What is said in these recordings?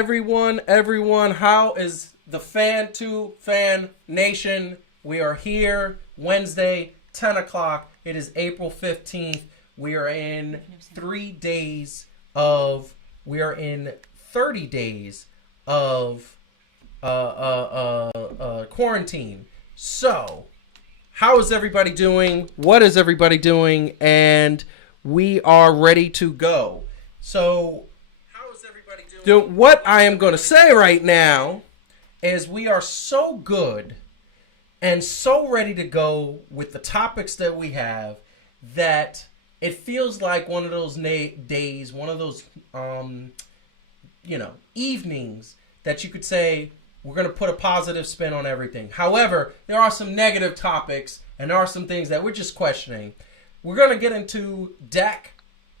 everyone. How is the Fan to Fan Nation? We are here Wednesday, 10 o'clock. It is April 15th. We are in 30 days of quarantine. So, how is everybody doing? What is everybody doing? And we are ready to go. So, how is everybody doing? What I am going to say right now is we are so good and so ready to go with the topics that we have that it feels like one of those days, one of those, evenings that you could say, we're going to put a positive spin on everything. However, there are some negative topics and there are some things that we're just questioning. We're going to get into Dak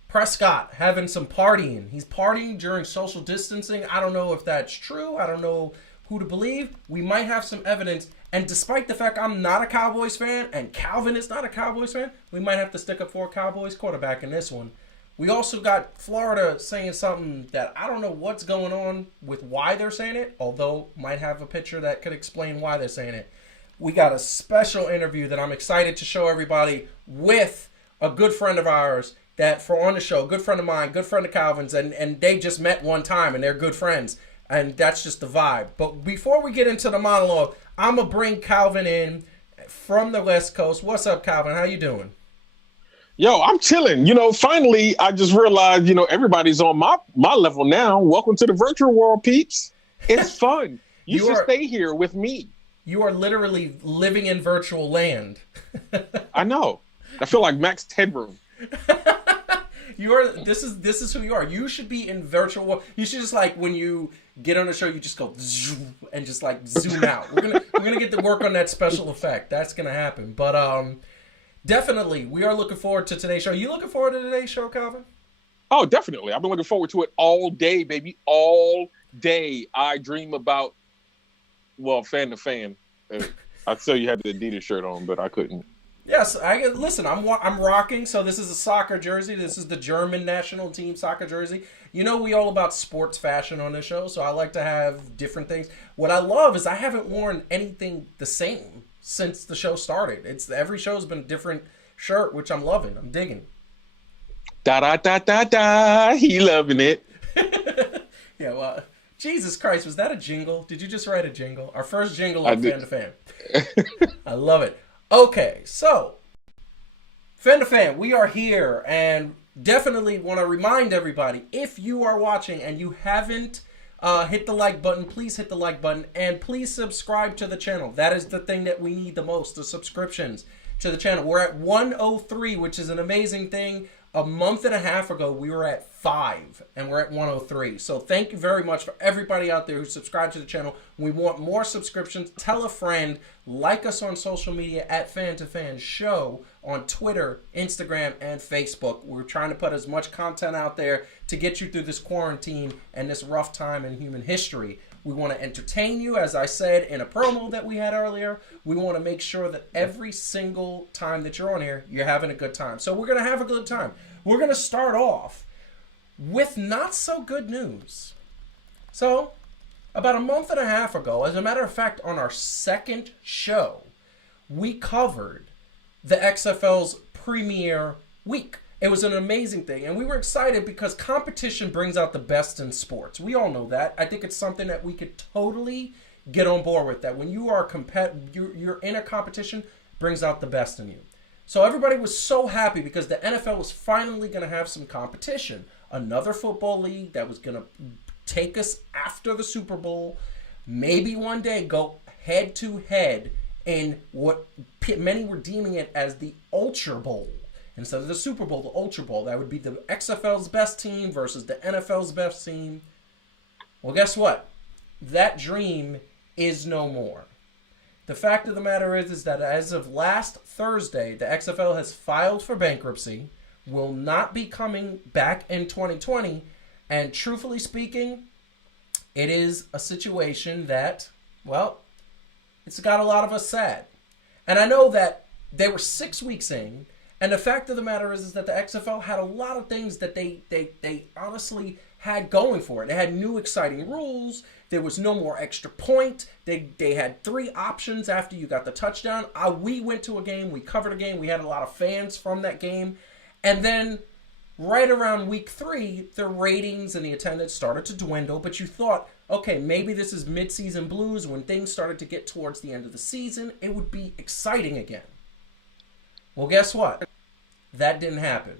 Prescott having some partying. He's partying during social distancing. I don't know if that's true. I don't know who to believe. We might have some evidence. And despite the fact I'm not a Cowboys fan and Calvin is not a Cowboys fan, we might have to stick up for a Cowboys quarterback in this one. We also got Florida saying something that I don't know what's going on with why they're saying it, although might have a picture that could explain why they're saying it. We got a special interview that I'm excited to show everybody with a good friend of ours that for on the show, good friend of mine, good friend of Calvin's, and they just met one time and they're good friends. And that's just the vibe. But before we get into the monologue, I'm going to bring Calvin in from the West Coast. What's up, Calvin? How you doing? Yo, I'm chilling. Finally, I just realized, everybody's on my level now. Welcome to the virtual world, peeps. It's fun. You should stay here with me. You are literally living in virtual land. I know. I feel like Max Headroom. This is who you are. You should be in virtual world. You should just like when you get on the show, you just go zoom and just like zoom out. We're gonna get to work on that special effect. That's gonna happen. But definitely, we are looking forward to today's show. You looking forward to today's show, Calvin? Oh, definitely. I've been looking forward to it all day, baby. All day. I dream about, fan to fan. I'd say you had the Adidas shirt on, but I couldn't. Yes, listen. I'm rocking. So this is a soccer jersey. This is the German national team soccer jersey. We all about sports fashion on this show, so I like to have different things. What I love is I haven't worn anything the same since the show started. Every show's been a different shirt, which I'm loving. I'm digging. Da da da da da. He loving it. Yeah. Well, Jesus Christ, was that a jingle? Did you just write a jingle? Our first jingle on Fan to Fan. I love it. Okay, so, Fan to Fan, we are here, and definitely want to remind everybody, if you are watching and you haven't hit the like button, please hit the like button, and please subscribe to the channel. That is the thing that we need the most, the subscriptions to the channel. We're at 103, which is an amazing thing. A month and a half ago, we were at 5, and we're at 103. So thank you very much for everybody out there who subscribed to the channel. We want more subscriptions. Tell a friend. Like us on social media at Fan to Fan Show on Twitter, Instagram, and Facebook. We're trying to put as much content out there to get you through this quarantine and this rough time in human history. We want to entertain you, as I said in a promo that we had earlier. We want to make sure that every single time that you're on here, you're having a good time. So we're going to have a good time. We're going to start off with not so good news. So, about a month and a half ago, as a matter of fact, on our second show, we covered the XFL's premiere week. It was an amazing thing, and we were excited because competition brings out the best in sports. We all know that. I think it's something that we could totally get on board with, that when you are you're in a competition, brings out the best in you. So everybody was so happy because the NFL was finally going to have some competition. Another football league that was going to take us after the Super Bowl, maybe one day go head to head in what many were deeming it as the Ultra Bowl. Instead of the Super Bowl, the Ultra Bowl. That would be the XFL's best team versus the NFL's best team. Well, guess what? That dream is no more. The fact of the matter is that as of last Thursday, the XFL has filed for bankruptcy, will not be coming back in 2020, and truthfully speaking, it is a situation that, it's got a lot of us sad. And I know that they were 6 weeks in, and the fact of the matter is that the XFL had a lot of things that they honestly had going for it. It had new exciting rules. There was no more extra point. They had 3 options after you got the touchdown. We went to a game. We covered a game. We had a lot of fans from that game. And then right around week 3, the ratings and the attendance started to dwindle. But you thought, okay, maybe this is mid-season blues. When things started to get towards the end of the season, it would be exciting again. Well, guess what? That didn't happen.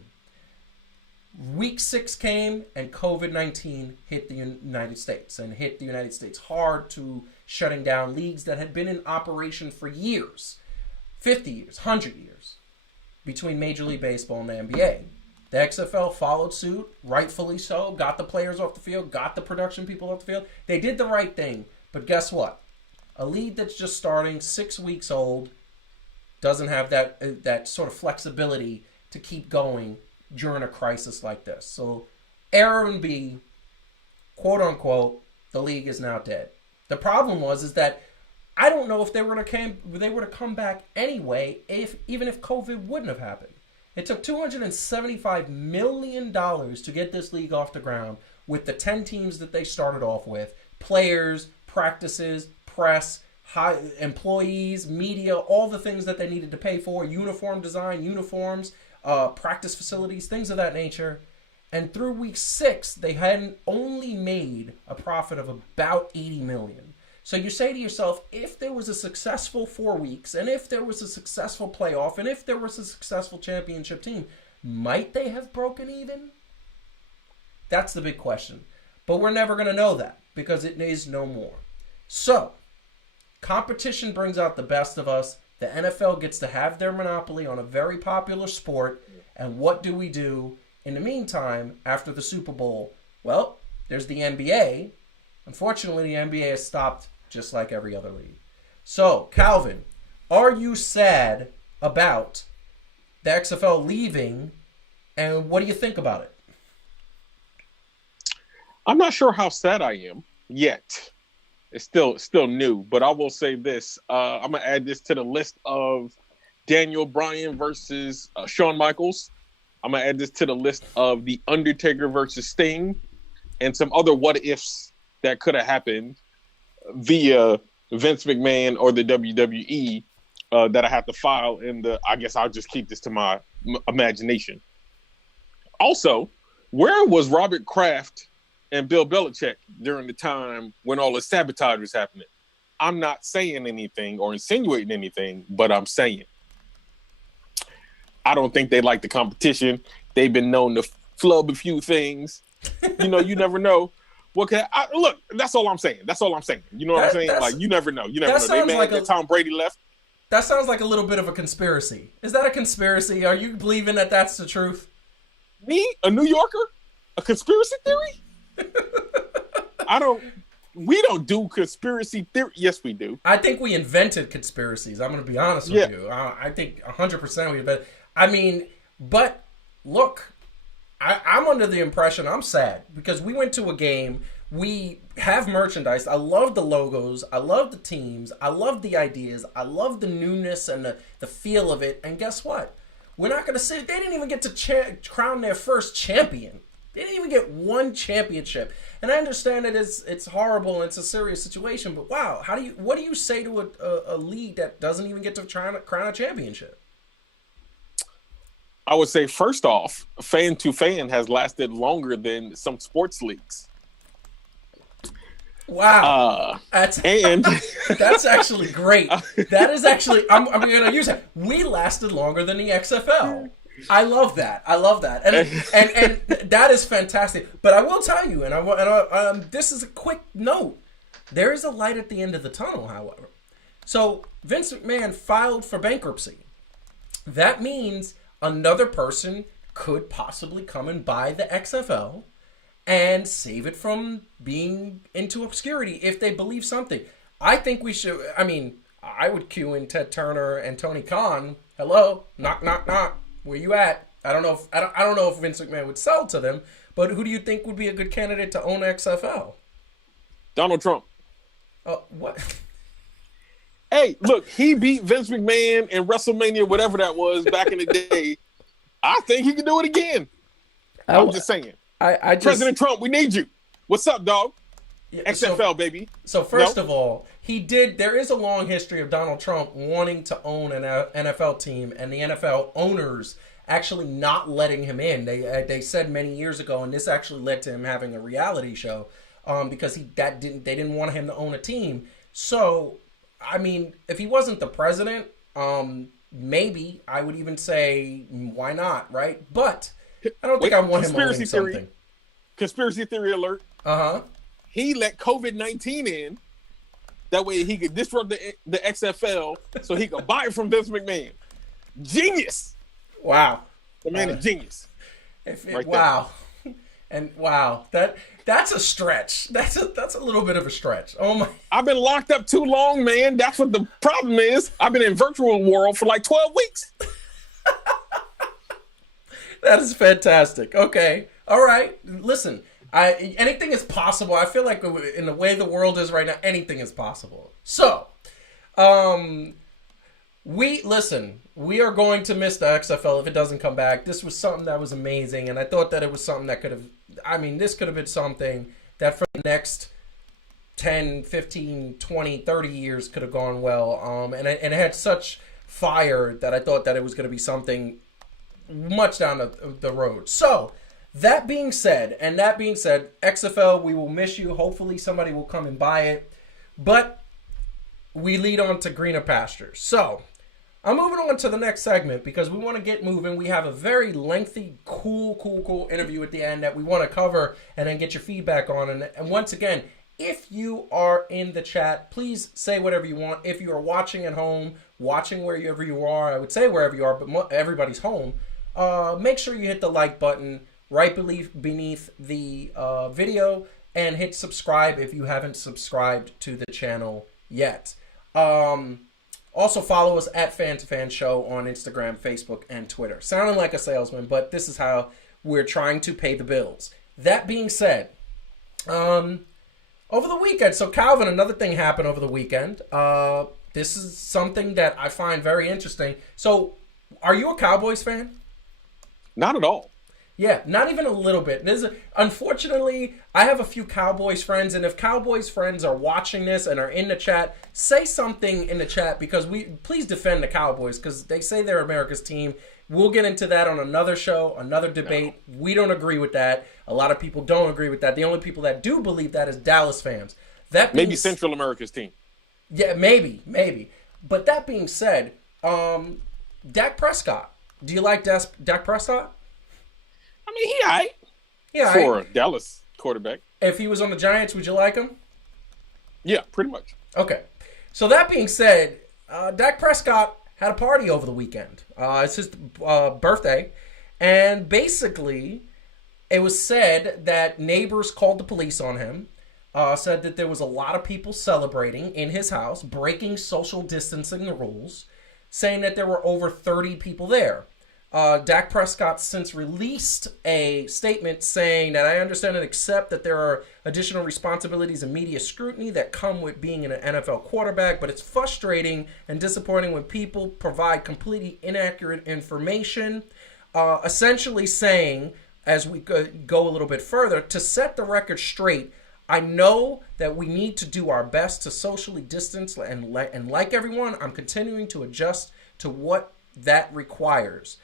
Week 6 came and COVID-19 hit the United States and hit the United States hard, to shutting down leagues that had been in operation for years, 50 years, 100 years, between Major League Baseball and the NBA. The XFL followed suit, rightfully so, got the players off the field, got the production people off the field. They did the right thing, but guess what? A league that's just starting, 6 weeks old, doesn't have that sort of flexibility to keep going during a crisis like this. So, error and B, quote unquote, the league is now dead. The problem is that I don't know if they were to come back anyway, even if COVID wouldn't have happened. It took $275 million to get this league off the ground with the 10 teams that they started off with, players, practices, press, employees, media, all the things that they needed to pay for, uniform design, uniforms, practice facilities, things of that nature. And through week 6, they hadn't only made a profit of about $80 million. So you say to yourself, if there was a successful 4 weeks, and if there was a successful playoff, and if there was a successful championship team, might they have broken even? That's the big question. But we're never going to know that, because it is no more. So, competition brings out the best of us. The NFL gets to have their monopoly on a very popular sport. And what do we do in the meantime after the Super Bowl? Well, there's the NBA. Unfortunately, the NBA has stopped just like every other league. So, Calvin, are you sad about the XFL leaving? And what do you think about it? I'm not sure how sad I am yet. It's still new, but I will say this. I'm going to add this to the list of Daniel Bryan versus Shawn Michaels. I'm going to add this to the list of The Undertaker versus Sting and some other what-ifs that could have happened via Vince McMahon or the WWE that I have to file I guess I'll just keep this to my imagination. Also, where was Robert Kraft and Bill Belichick during the time when all the sabotage was happening? I'm not saying anything or insinuating anything, but I'm saying I don't think they like the competition. They've been known to flub a few things. You never know. Look, that's all I'm saying. You know what I'm saying? Like, you never know. You never know. They mad that Tom Brady left. That sounds like a little bit of a conspiracy. Is that a conspiracy? Are you believing that that's the truth? Me, a New Yorker? A conspiracy theory? We don't do conspiracy theory. Yes, we do. I think we invented conspiracies. I'm going to be honest with you. I think 100% we invented. I mean, but look, I'm under the impression I'm sad because we went to a game. We have merchandise. I love the logos. I love the teams. I love the ideas. I love the newness and the feel of it. And guess what? We're not going to say they didn't even get to crown their first champion. They didn't even get one championship. And I understand that it's horrible and it's a serious situation, but wow, what do you say to a league that doesn't even get to crown a championship? I would say, first off, fan to fan has lasted longer than some sports leagues. Wow. That's actually great. That is actually, I'm going to use it. We lasted longer than the XFL. I love that. And that is fantastic. But I will tell you, this is a quick note. There is a light at the end of the tunnel, however. So Vince McMahon filed for bankruptcy. That means another person could possibly come and buy the XFL and save it from being into obscurity if they believe something. I think we should. I mean, I would cue in Ted Turner and Tony Khan. Hello, knock, knock, knock. Where you at? I don't know if Vince McMahon would sell to them, but who do you think would be a good candidate to own XFL? Donald Trump. What? Hey, look, he beat Vince McMahon in WrestleMania, whatever that was back in the day. I think he can do it again. I'm just saying. I just President Trump, we need you. What's up, dog? XFL, baby. So first of all, there is a long history of Donald Trump wanting to own an NFL team, and the NFL owners actually not letting him in. They said many years ago, and this actually led to him having a reality show, because they didn't want him to own a team. So, I mean, if he wasn't the president, maybe I would even say why not, right? But I don't think I want him owning something. Conspiracy theory alert. He let COVID-19 in. That way he could disrupt the XFL so he could buy it from Vince McMahon. Genius. Wow. The man is genius. Wow. And wow, that's a stretch. That's a little bit of a stretch. Oh my. I've been locked up too long, man. That's what the problem is. I've been in virtual world for like 12 weeks. That is fantastic. Okay. All right. Listen, anything is possible. I feel like in the way the world is right now, anything is possible. So, we are going to miss the XFL if it doesn't come back. This was something that was amazing, and I thought that it was something that this could have been something that for the next 10, 15, 20, 30 years could have gone well. And it had such fire that I thought that it was going to be something much down the road. So, that being said, XFL, we will miss you. Hopefully somebody will come and buy it. But we lead on to greener pastures. So, I'm moving on to the next segment because we want to get moving. We have a very lengthy, cool interview at the end that we want to cover and then get your feedback on. And once again, if you are in the chat, please say whatever you want. If you are watching at home, watching wherever you are, I would say wherever you are, but everybody's home, make sure you hit the like button right beneath the video and hit subscribe if you haven't subscribed to the channel yet. Also follow us at Fan to Fan Show on Instagram, Facebook, and Twitter. Sounding like a salesman, but this is how we're trying to pay the bills. That being said, over the weekend, so Calvin, another thing happened over the weekend. This is something that I find very interesting. So, are you a Cowboys fan? Not at all. Yeah, not even a little bit. Unfortunately, I have a few Cowboys friends, and if Cowboys friends are watching this and are in the chat, say something in the chat because please defend the Cowboys because they say they're America's team. We'll get into that on another show, another debate. No. We don't agree with that. A lot of people don't agree with that. The only people that do believe that is Dallas fans. Maybe Central America's team. Yeah, maybe. But that being said, Dak Prescott. Do you like Dak Prescott? I mean, he all right. Yeah, for a Dallas quarterback. If he was on the Giants, would you like him? Yeah, pretty much. Okay. So that being said, Dak Prescott had a party over the weekend. It's his birthday. And basically, it was said that neighbors called the police on him, said that there was a lot of people celebrating in his house, breaking social distancing rules, saying that there were over 30 people there. Dak Prescott since released a statement saying that I understand and accept that there are additional responsibilities and media scrutiny that come with being an NFL quarterback, but it's frustrating and disappointing when people provide completely inaccurate information, essentially saying, as we go a little bit further, to set the record straight, I know that we need to do our best to socially distance, and like everyone, I'm continuing to adjust to what that requires.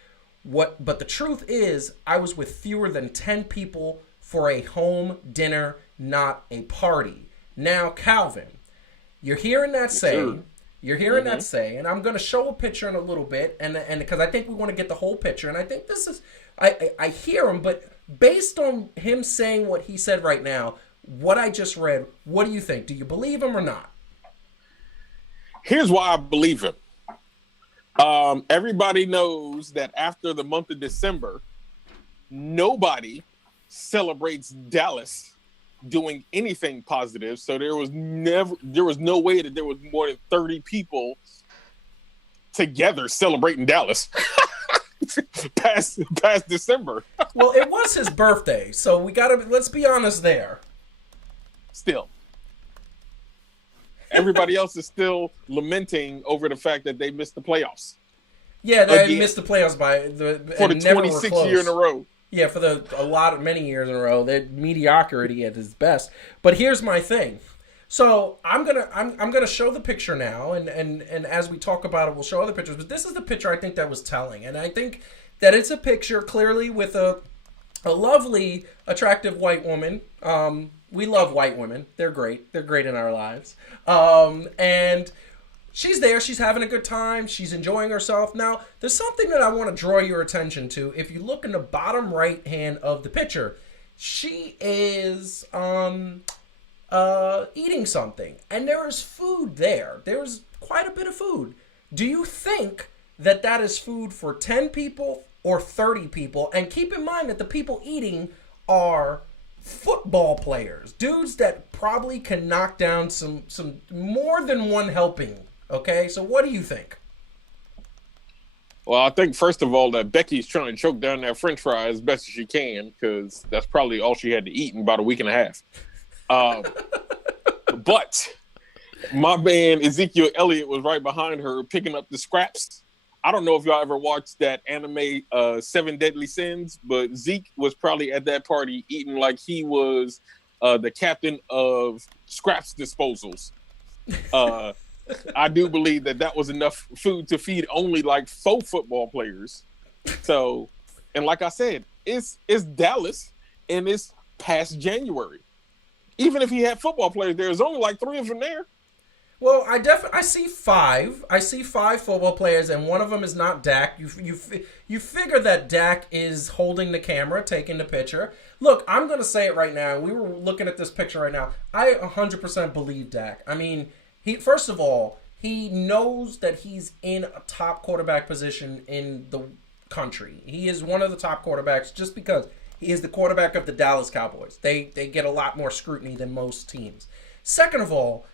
But the truth is, I was with fewer than 10 people for a home dinner, not a party. Now, Calvin, you're hearing that say, and I'm going to show a picture in a little bit, and because I think we want to get the whole picture, and I think this is, I hear him, but based on him saying what he said right now, what I just read, what do you think? Do you believe him or not? Here's why I believe him. Everybody knows that after the month of December, nobody celebrates Dallas doing anything positive. So there was no way that there was more than 30 people together celebrating Dallas past December. Well, it was his birthday, so let's be honest there. Still. Everybody else is still lamenting over the fact that they missed the playoffs. Yeah, they missed the playoffs for the 26th year in a row. Yeah, for many years in a row, that mediocrity at its best. But here's my thing. So I'm gonna show the picture now, and as we talk about it, we'll show other pictures. But this is the picture I think that was telling, and I think that it's a picture clearly with a lovely, attractive white woman. We love white women; they're great. They're great in our lives. And she's there. She's having a good time. She's enjoying herself. Now, there's something that I want to draw your attention to. If you look in the bottom right hand of the picture, she is eating something, and there is food there. There's quite a bit of food. Do you think that that is food for 10 people or 30 people? And keep in mind that the people eating are football players, dudes that probably can knock down some more than one helping. Okay, so what do you think? Well, I think first of all that Becky's trying to choke down that French fry as best as she can, because that's probably all she had to eat in about a week and a half. But my man Ezekiel Elliott was right behind her picking up the scraps. I don't know if y'all ever watched that anime, Seven Deadly Sins, but Zeke was probably at that party eating like he was the captain of scraps disposals. I do believe that was enough food to feed only like 4 football players. So, and like I said, it's Dallas, and it's past January. Even if he had football players, there's only like 3 of them there. Well, I see 5. I see 5 football players, and one of them is not Dak. You figure that Dak is holding the camera, taking the picture. Look, I'm going to say it right now. We were looking at this picture right now. I 100% believe Dak. I mean, first of all, he knows that he's in a top quarterback position in the country. He is one of the top quarterbacks just because he is the quarterback of the Dallas Cowboys. They get a lot more scrutiny than most teams. Second of all,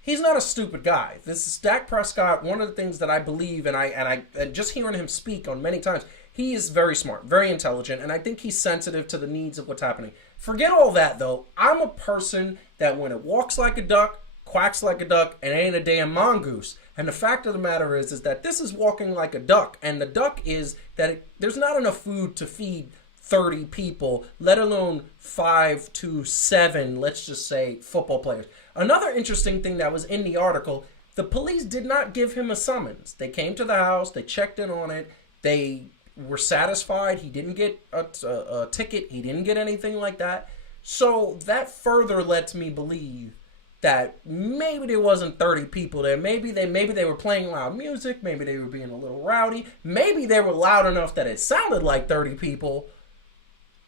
he's not a stupid guy. This is Dak Prescott. One of the things that I believe, and just hearing him speak on many times, he is very smart, very intelligent, and I think he's sensitive to the needs of what's happening. Forget all that, though. I'm a person that when it walks like a duck, quacks like a duck, and ain't a damn mongoose. And the fact of the matter is that this is walking like a duck, and the duck is that there's not enough food to feed 30 people, let alone 5 to 7, let's just say, football players. Another interesting thing that was in the article, the police did not give him a summons. They came to the house, they checked in on it, they were satisfied. He didn't get a ticket, he didn't get anything like that. So that further lets me believe that maybe there wasn't 30 people there. Maybe they were playing loud music, maybe they were being a little rowdy, maybe they were loud enough that it sounded like 30 people.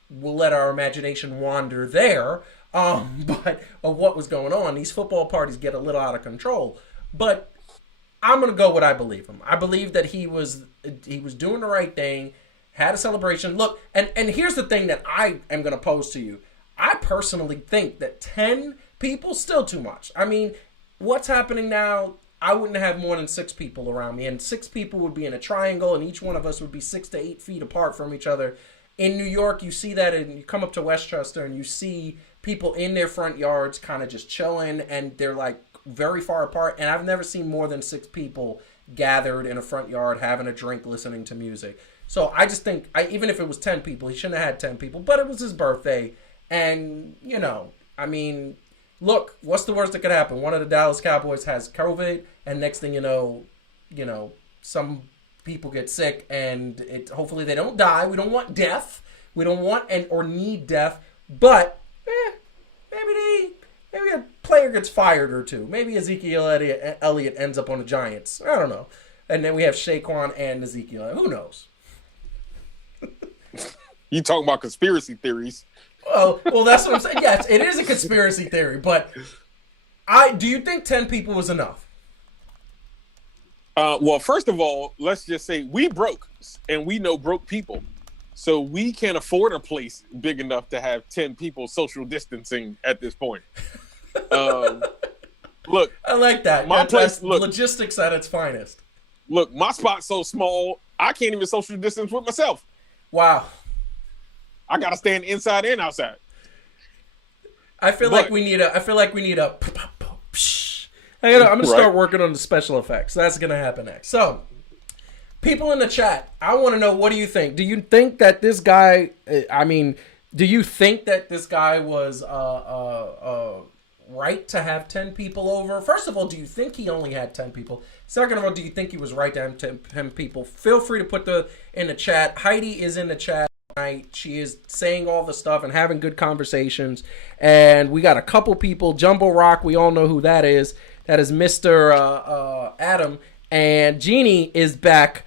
We'll let our imagination wander there, but of what was going on. These football parties get a little out of control. But I'm going to go what I believe him. I believe that he was doing the right thing, had a celebration. Look, and here's the thing that I am going to pose to you. I personally think that 10 people, still too much. I mean, what's happening now, I wouldn't have more than 6 people around me, and 6 people would be in a triangle, and each one of us would be 6 to 8 feet apart from each other. In New York, you see that, and you come up to Westchester, and you see people in their front yards kind of just chilling, and they're like very far apart. And I've never seen more than 6 people gathered in a front yard having a drink, listening to music. So I just think, even if it was 10 people, he shouldn't have had 10 people. But it was his birthday, and I mean, look, what's the worst that could happen? One of the Dallas Cowboys has COVID, and next thing you know, some people get sick, and hopefully they don't die. We don't want death. We don't want or need death. But maybe a player gets fired or 2. Maybe Ezekiel Elliott ends up on the Giants. I don't know. And then we have Saquon and Ezekiel. Who knows? You talking about conspiracy theories? Well, that's what I'm saying. Yes, it is a conspiracy theory. But do you think 10 people was enough? Well, first of all, let's just say we broke, and we know broke people. So we can't afford a place big enough to have 10 people social distancing at this point. Look, I like that. That's logistics at its finest. Look, my spot's so small, I can't even social distance with myself. Wow. I got to stand inside and outside. I feel like we need a I'm going to start working on the special effects. That's going to happen next. So, People in the chat, I want to know, what do you think? Do you think that this guy, do you think that this guy was right to have 10 people over? First of all, do you think he only had 10 people? Second of all, do you think he was right to have 10 people? Feel free to put in the chat. Heidi is in the chat tonight. She is saying all the stuff and having good conversations. And we got a couple people. Jumbo Rock, we all know who that is. That is Mr. Adam. And Jeannie is back.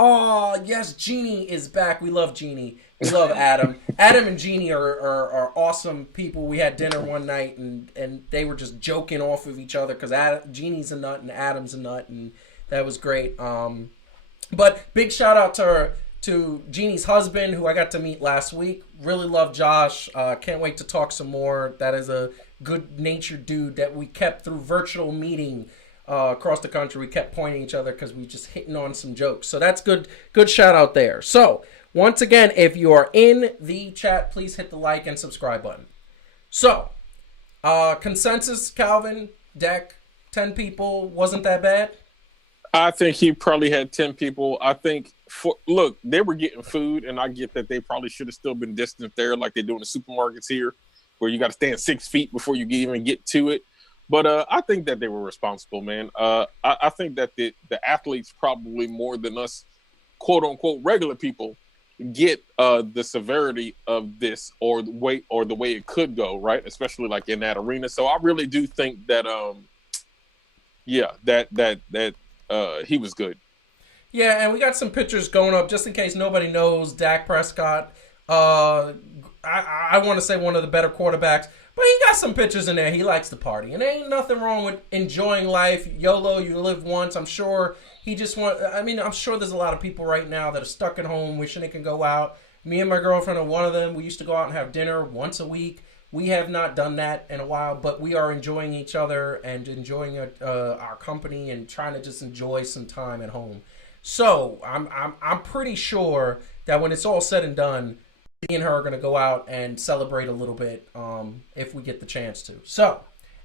Oh, yes, Jeannie is back. We love Jeannie. We love Adam. Adam and Jeannie are awesome people. We had dinner one night, and they were just joking off of each other because Jeannie's a nut and Adam's a nut, and that was great. But big shout out to Jeannie's husband, who I got to meet last week. Really love Josh. Can't wait to talk some more. That is a good-natured dude that we kept through virtual meeting across the country. We kept pointing at each other because we just hitting on some jokes. So that's good shout out there. So once again, if you are in the chat, please hit the like and subscribe button. So consensus, Calvin, Deck, 10 people, wasn't that bad? I think he probably had 10 people. I think look, they were getting food, and I get that they probably should have still been distant there like they do in the supermarkets here, where you got to stand 6 feet before you even get to it. But I think that they were responsible, man. I think that the athletes probably more than us, quote unquote, regular people get the severity of this or the way it could go, right? Especially like in that arena. So I really do think that, that he was good. Yeah, and we got some pictures going up just in case nobody knows. Dak Prescott, I want to say one of the better quarterbacks. But he got some pictures in there. He likes to party. And there ain't nothing wrong with enjoying life. YOLO, you live once. I'm sure I'm sure there's a lot of people right now that are stuck at home wishing they can go out. Me and my girlfriend are one of them. We used to go out and have dinner once a week. We have not done that in a while, but we are enjoying each other and enjoying our company and trying to just enjoy some time at home. So I'm pretty sure that when it's all said and done, me and her are going to go out and celebrate a little bit if we get the chance to. So,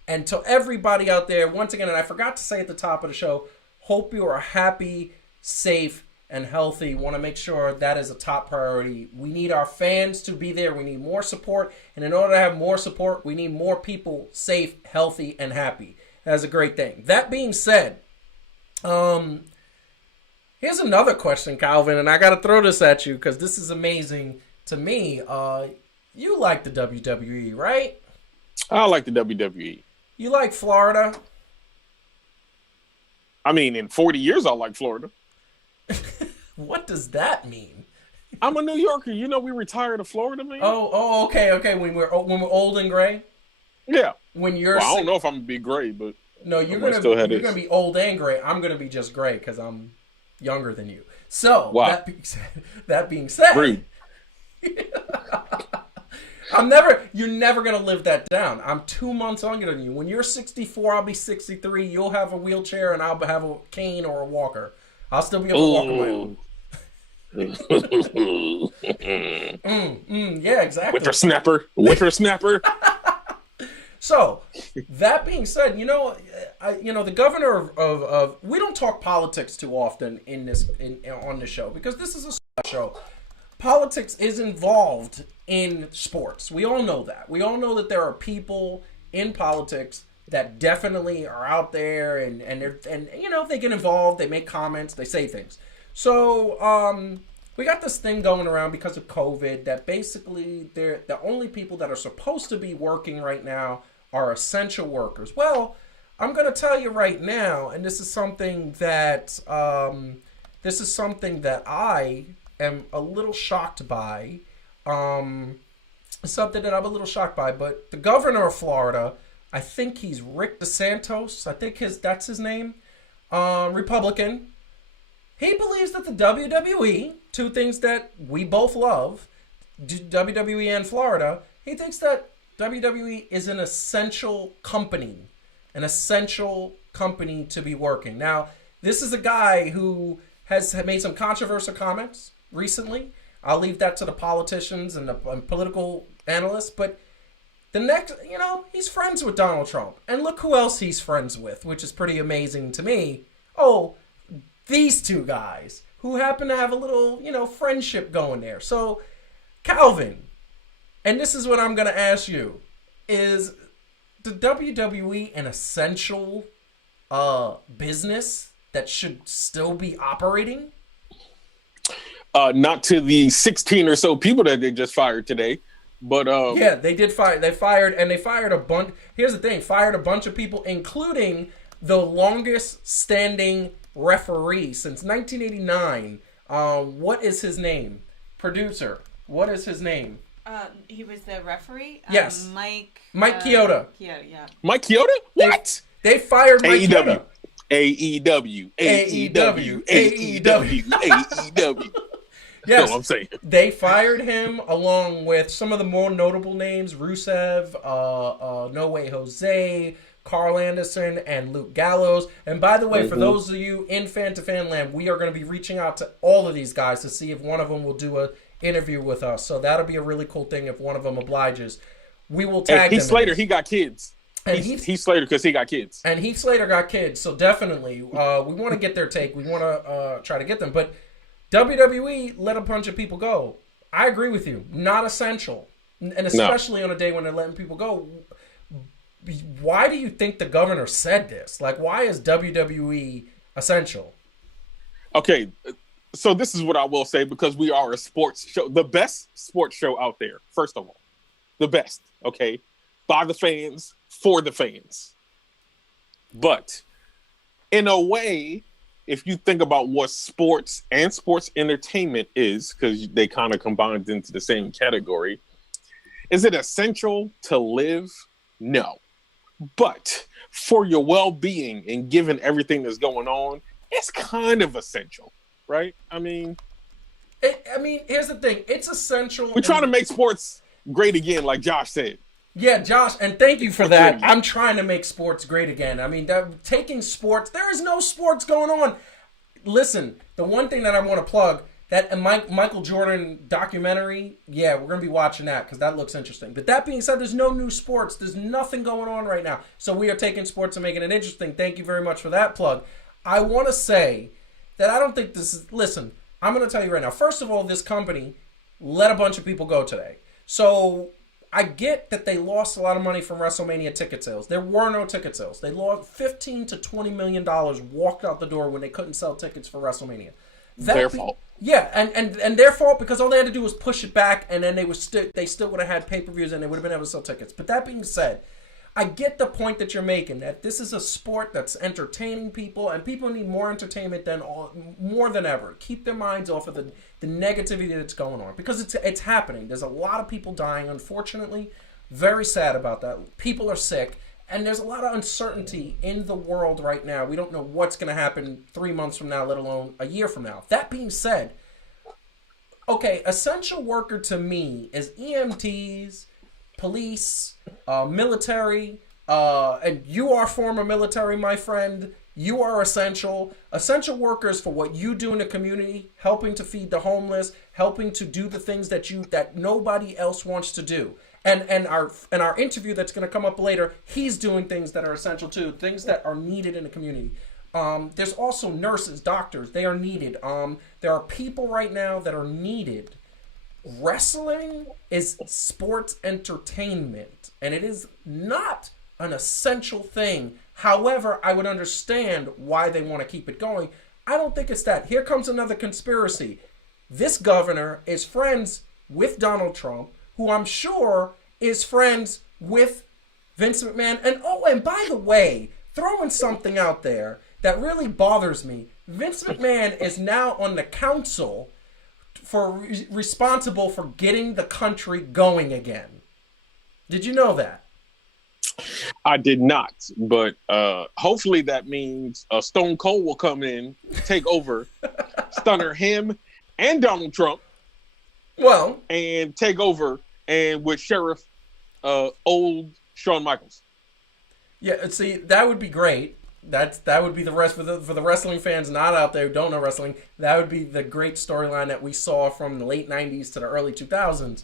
and to everybody out there, once again, and I forgot to say at the top of the show, hope you are happy, safe, and healthy. Want to make sure that is a top priority. We need our fans to be there. We need more support. And in order to have more support, we need more people safe, healthy, and happy. That's a great thing. That being said, here's another question, Calvin, and I got to throw this at you because this is amazing. To me, you like the WWE, right? I like the WWE. You like Florida? I mean, in 40 years, I like Florida. What does that mean? I'm a New Yorker. You know, we retired to Florida, man. Oh, okay. When we're old and gray. Yeah. When you're, I don't know if I'm gonna be gray, but no, you're gonna be old and gray. I'm gonna be just gray because I'm younger than you. So wow. That being said. Rude. You're never gonna live that down. I'm 2 months younger than you. When you're 64, I'll be 63. You'll have a wheelchair and I'll have a cane or a walker. I'll still be able to walk on my own. Yeah, exactly. Whippersnapper. So, that being said, the governor of we don't talk politics too often on this show because this is a show. Politics is involved in sports. We all know that. We all know that there are people in politics that definitely are out there and they get involved, they make comments, they say things. So we got this thing going around because of COVID that basically the only people that are supposed to be working right now are essential workers. Well, I'm going to tell you right now, and this is something that I am a little shocked by. Something that I'm a little shocked by, but the governor of Florida, I think he's Rick DeSantos. I think that's his name. Republican. He believes that the WWE, two things that we both love, WWE and Florida, he thinks that WWE is an essential company to be working. Now, this is a guy who has made some controversial comments recently. I'll leave that to the politicians and the political analysts, but the next, he's friends with Donald Trump. And look who else he's friends with, which is pretty amazing to me. Oh, these two guys who happen to have a little, friendship going there. So, Calvin, and this is what I'm going to ask you, is the WWE an essential business that should still be operating? Not to the 16 or so people that they just fired today, but yeah, they did fire. They fired a bunch. Here's the thing: fired a bunch of people, including the longest standing referee since 1989. What is his name? Producer. What is his name? He was the referee. Yes, Mike Chioda. Yeah. Mike Chioda. What? They fired Mike Chioda. AEW. Yes, no, I'm saying they fired him along with some of the more notable names: Rusev, No Way Jose, Carl Anderson, and Luke Gallows. And by the way, for those of you in Fan to Fan Land, we are going to be reaching out to all of these guys to see if one of them will do a interview with us. So that'll be a really cool thing if one of them obliges. We will tag them. Heath Slater, he got kids. And Heath Slater, because he got kids. And Heath Slater got kids. So definitely, we want to get their take. We want to try to get them. But WWE let a bunch of people go. I agree with you. Not essential. And especially on a day when they're letting people go. Why do you think the governor said this? Like, why is WWE essential? Okay, so this is what I will say, because we are a sports show. The best sports show out there, first of all. The best, okay? By the fans, for the fans. But in a way, if you think about what sports and sports entertainment is, because they kind of combined into the same category, is it essential to live? No. But for your well-being and given everything that's going on, it's kind of essential, right? I mean, here's the thing. It's essential. We're trying to make sports great again, like Josh said. Yeah, Josh, and thank you for that. I'm trying to make sports great again. I mean, taking sports, there is no sports going on. Listen, the one thing that I want to plug, that Michael Jordan documentary, yeah, we're going to be watching that because that looks interesting. But that being said, there's no new sports. There's nothing going on right now. So we are taking sports and making it interesting. Thank you very much for that plug. I want to say that I don't think this is... Listen, I'm going to tell you right now. First of all, this company let a bunch of people go today. So I get that they lost a lot of money from WrestleMania ticket sales. There were no ticket sales. They lost $15 to $20 million walked out the door when they couldn't sell tickets for WrestleMania. Their fault. Yeah, and their fault, because all they had to do was push it back, and then they still would have had pay-per-views and they would have been able to sell tickets. But that being said, I get the point that you're making, that this is a sport that's entertaining people, and people need more entertainment more than ever. Keep their minds off of the negativity that's going on, because it's happening. There's a lot of people dying, unfortunately. Very sad about that. People are sick, and there's a lot of uncertainty in the world right now. We don't know what's going to happen 3 months from now, let alone a year from now. That being said, okay, essential worker to me is EMTs, police, military, and you are former military, my friend. You are essential. Essential workers for what you do in the community, helping to feed the homeless, helping to do the things that nobody else wants to do. And our interview that's going to come up later, he's doing things that are essential too, things that are needed in the community. There's also nurses, doctors. They are needed. There are people right now that are needed. Wrestling is sports entertainment, and it is not an essential thing. However, I would understand why they want to keep it going. I don't think it's that. Here comes another conspiracy. This governor is friends with Donald Trump, who I'm sure is friends with Vince McMahon. And by the way, throwing something out there that really bothers me. Vince McMahon is now on the council responsible for getting the country going again. Did you know that? I did not, but hopefully that means Stone Cold will come in, take over, stunner him and Donald Trump. Well, and take over, and with Sheriff old Shawn Michaels. Yeah, see, that would be great. That would be the rest for the wrestling fans not out there who don't know wrestling. That would be the great storyline that we saw from the late 90s to the early 2000s.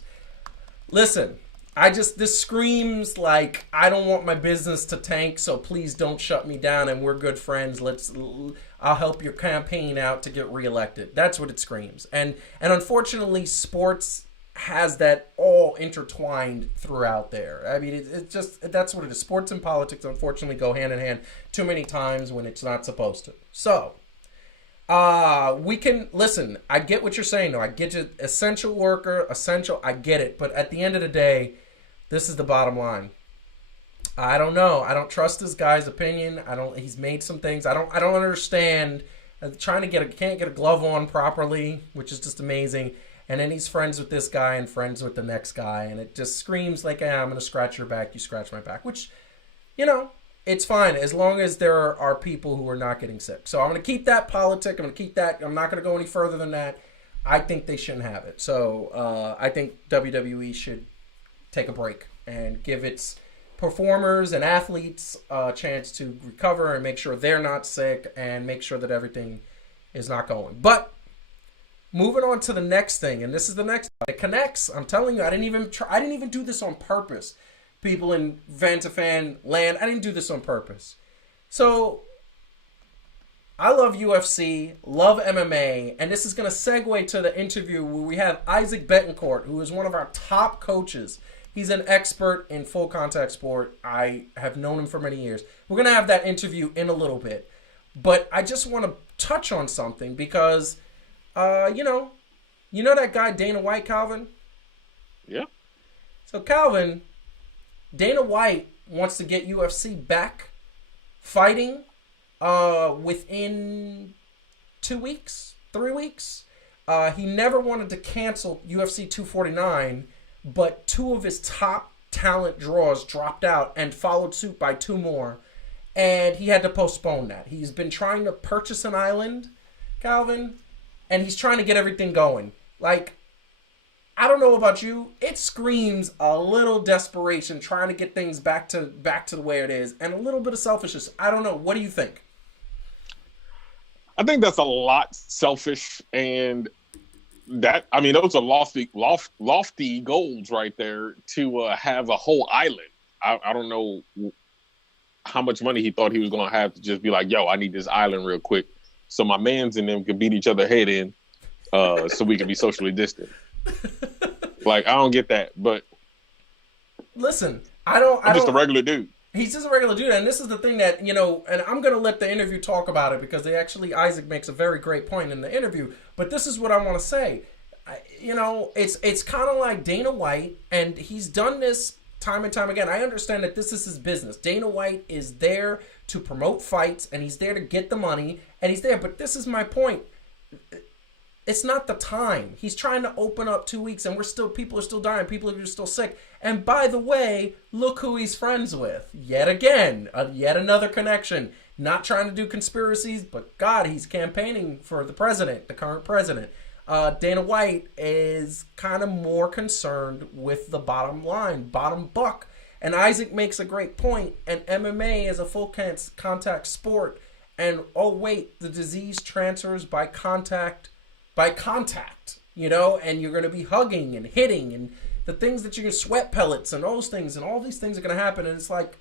Listen, this screams like, I don't want my business to tank, so please don't shut me down, and we're good friends. I'll help your campaign out to get reelected. That's what it screams. And unfortunately, sports has that all intertwined throughout there. I mean, it's just, that's what it is. Sports and politics, unfortunately, go hand in hand too many times when it's not supposed to. So, we can, listen, I get what you're saying, though. I get you, essential worker, essential, I get it. But at the end of the day, this is the bottom line. I don't know. I don't trust this guy's opinion. He's made some things. I don't understand. Can't get a glove on properly, which is just amazing. And then he's friends with this guy and friends with the next guy. And it just screams like, I'm going to scratch your back. You scratch my back, which, it's fine as long as there are people who are not getting sick. So I'm going to keep that politic. I'm going to keep that. I'm not going to go any further than that. I think they shouldn't have it. So I think WWE should take a break and give its performers and athletes a chance to recover and make sure they're not sick and make sure that everything is not going. But moving on to the next thing, and this is the next. It connects. I'm telling you, I didn't even do this on purpose. People in fan-to-fan land, I didn't do this on purpose. So, I love UFC, love MMA, and this is going to segue to the interview where we have Isaac Betancourt, who is one of our top coaches. He's an expert in full contact sport. I have known him for many years. We're going to have that interview in a little bit. But I just want to touch on something because, you know that guy Dana White, Calvin? Yeah. So, Calvin, Dana White wants to get UFC back fighting within 2 weeks, 3 weeks. He never wanted to cancel UFC 249, but two of his top talent draws dropped out and followed suit by two more, and he had to postpone that. He's been trying to purchase an island, Calvin, and he's trying to get everything going. Like, I don't know about you, it screams a little desperation trying to get things back to the way it is, and a little bit of selfishness. I don't know. What do you think? I think that's a lot selfish, and those are lofty goals right there to have a whole island. I don't know how much money he thought he was going to have to just be like, yo, I need this island real quick so my mans and them can beat each other head in so we can be socially distant. Like, I don't get that, but listen, I'm just a regular dude. He's just a regular dude, and this is the thing that, and I'm going to let the interview talk about it because Isaac makes a very great point in the interview, but this is what I want to say. It's kind of like Dana White, and he's done this time and time again. I understand that this is his business. Dana White is there to promote fights, and he's there to get the money, and he's there, but this is my point. It's not the time. He's trying to open up 2 weeks, and people are still dying. People are still sick. And by the way, look who he's friends with. Yet again, yet another connection. Not trying to do conspiracies, but God, he's campaigning for the president, the current president. Dana White is kind of more concerned with the bottom line, bottom buck. And Isaac makes a great point. And MMA is a full contact sport. And oh wait, the disease transfers by contact, and you're going to be hugging and hitting and the things that you can sweat pellets and those things and all these things are going to happen. And it's like,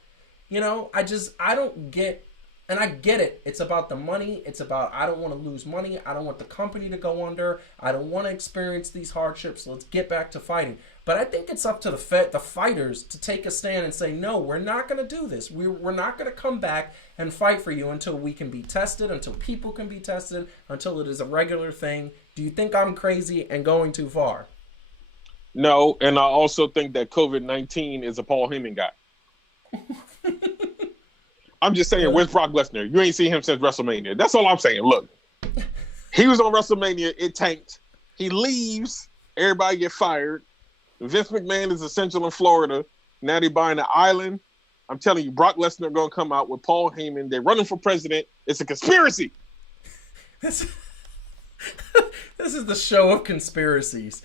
I don't get, and I get it. It's about the money. It's about, I don't want to lose money. I don't want the company to go under. I don't want to experience these hardships. Let's get back to fighting. But I think it's up to the fighters to take a stand and say, no, we're not going to do this. We're not going to come back and fight for you until we can be tested, until people can be tested, until it is a regular thing. Do you think I'm crazy and going too far? No, and I also think that COVID-19 is a Paul Heyman guy. I'm just saying, where's Brock Lesnar? You ain't seen him since WrestleMania. That's all I'm saying. Look, he was on WrestleMania. It tanked. He leaves. Everybody get fired. Vince McMahon is essential in Florida. Now they're buying an island. I'm telling you, Brock Lesnar going to come out with Paul Heyman. They're running for president. It's a conspiracy. This is the show of conspiracies.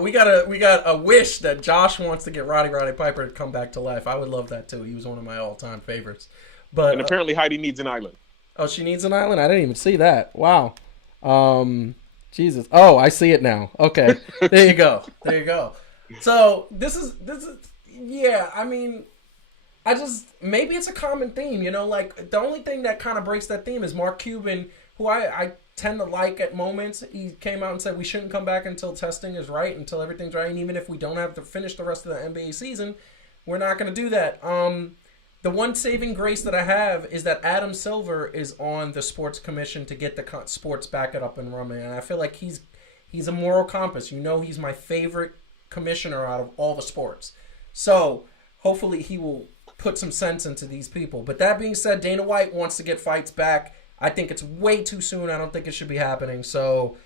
We got a wish that Josh wants to get Roddy Piper to come back to life. I would love that too. He was one of my all-time favorites. But and apparently Heidi needs an island. Oh, she needs an island? I didn't even see that. Wow. Jesus. Oh, I see it now. Okay. There you go. So this is yeah, I mean, maybe it's a common theme, like the only thing that kind of breaks that theme is Mark Cuban who I tend to like at moments. He came out and said we shouldn't come back until testing is right, until everything's right, and even if we don't have to finish the rest of the NBA season, we're not going to do that. The one saving grace that I have is that Adam Silver is on the sports commission to get the sports back up and running, and I feel like he's a moral compass. He's my favorite commissioner out of all the sports. So hopefully he will put some sense into these people. But that being said, Dana White wants to get fights back. I think it's way too soon. I don't think it should be happening. So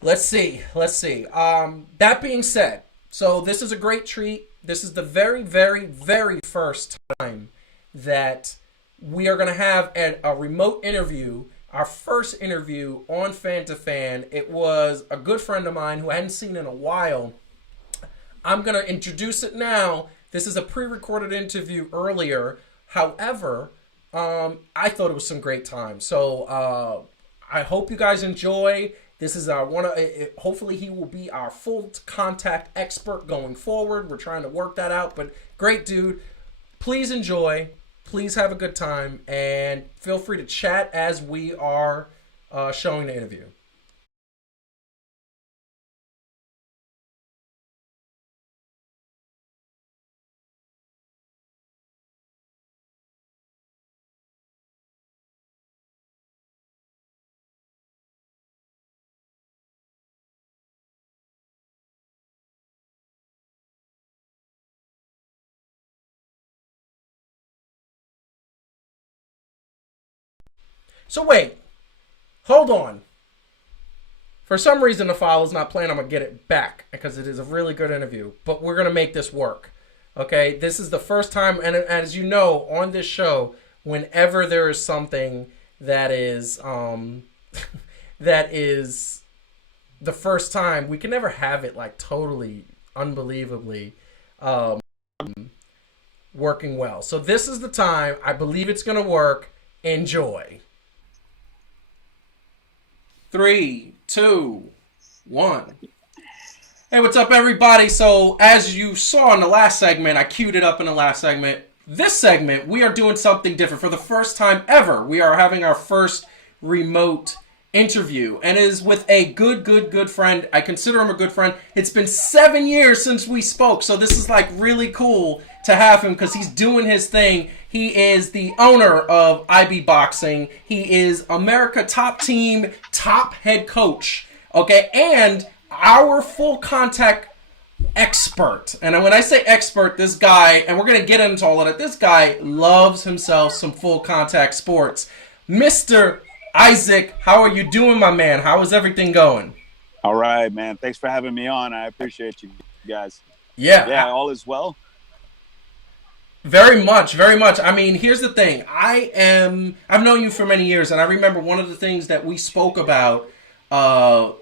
let's see. That being said, so this is a great treat. This is the very, very, very first time that we are going to have a remote interview, our first interview on Fan to Fan. It was a good friend of mine who I hadn't seen in a while. I'm going to introduce it now. This is a pre-recorded interview earlier. However, I thought it was some great time. So I hope you guys enjoy. This is hopefully he will be our full contact expert going forward. We're trying to work that out, but great dude. Please enjoy. Please have a good time, and feel free to chat as we are showing the interview. So wait, hold on. For some reason, the file is not playing. I'm going to get it back because it is a really good interview. But we're going to make this work. Okay? This is the first time, and as you know, on this show, whenever there is something that is that is the first time, we can never have it like totally, unbelievably working well. So this is the time. I believe it's going to work. Enjoy. 3, 2, 1. Hey, what's up, everybody? So, as you saw in the last segment, I queued it up in the last segment. This segment, we are doing something different. For the first time ever, we are having our first remote interview. And it is with a good friend. I consider him a good friend. It's been 7 years since we spoke, so this is like really cool to have him because he's doing his thing. He is the owner of IB Boxing. He is America Top Team, top head coach, okay, and our full contact expert. And when I say expert, this guy, and we're going to get into all of it, this guy loves himself some full contact sports. Mr. Isaac, how are you doing, my man? How is everything going? All right, man. Thanks for having me on. I appreciate you guys. Yeah, all is well. Very much, very much. I mean, here's the thing. I've known you for many years, and I remember one of the things that we spoke about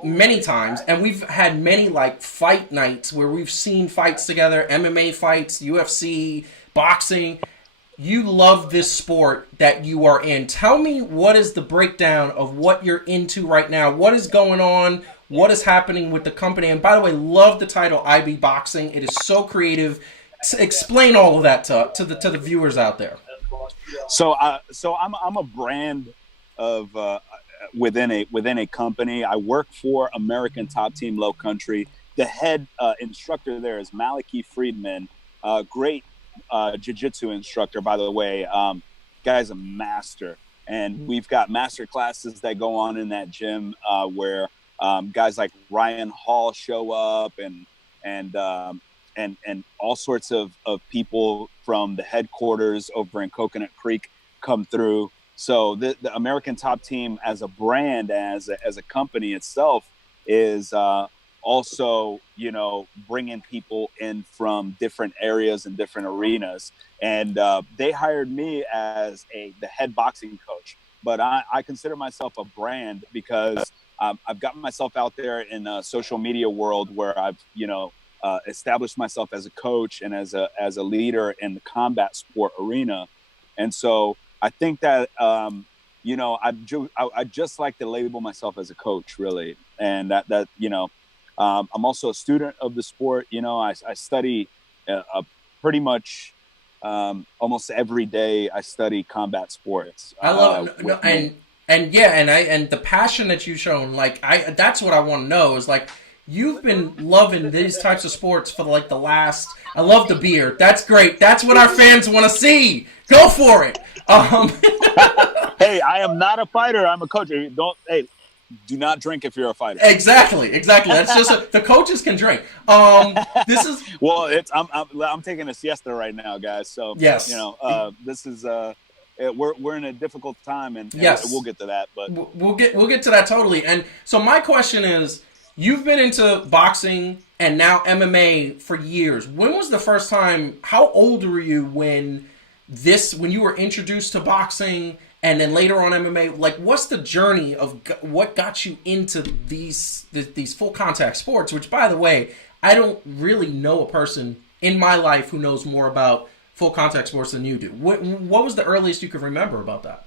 many times, and we've had many like fight nights where we've seen fights together, MMA fights, UFC, boxing. You love this sport that you are in. Tell me, what is the breakdown of what you're into right now? What is going on? What is happening with the company? And by the way, love the title IB Boxing. It is so creative. Explain all of that to the viewers out there. So I'm a brand of within a company. I work for American Top Team Low Country. The head instructor there is Maliki Friedman, great jiu-jitsu instructor, by the way. Guy's a master, and we've got master classes that go on in that gym where guys like Ryan Hall show up, and all sorts of people from the headquarters over in Coconut Creek come through. So the American Top Team as a brand, as a company itself, is also, bringing people in from different areas and different arenas. And they hired me as the head boxing coach. But I consider myself a brand because I've gotten myself out there in a social media world where I've, established myself as a coach and as a leader in the combat sport arena. And so I think that, I just like to label myself as a coach, really. And that I'm also a student of the sport. I study pretty much almost every day. I study combat sports. I love it. And And yeah, and the passion that you've shown, like that's what I want to know is like you've been loving these types of sports for like the last. I love the beer. That's great. That's what our fans want to see. Go for it. Hey, I am not a fighter. I'm a coach. Do not drink if you're a fighter. Exactly. That's just the coaches can drink. This is well. I'm taking a siesta right now, guys. So yes, this is we're in a difficult time, and yes, we'll get to that. But we'll get to that totally. And so my question is, you've been into boxing and now MMA for years. When was the first time? How old were you when you were introduced to boxing? And then later on MMA, like what's the journey of what got you into these full contact sports? Which, by the way, I don't really know a person in my life who knows more about full contact sports than you do. What was the earliest you could remember about that?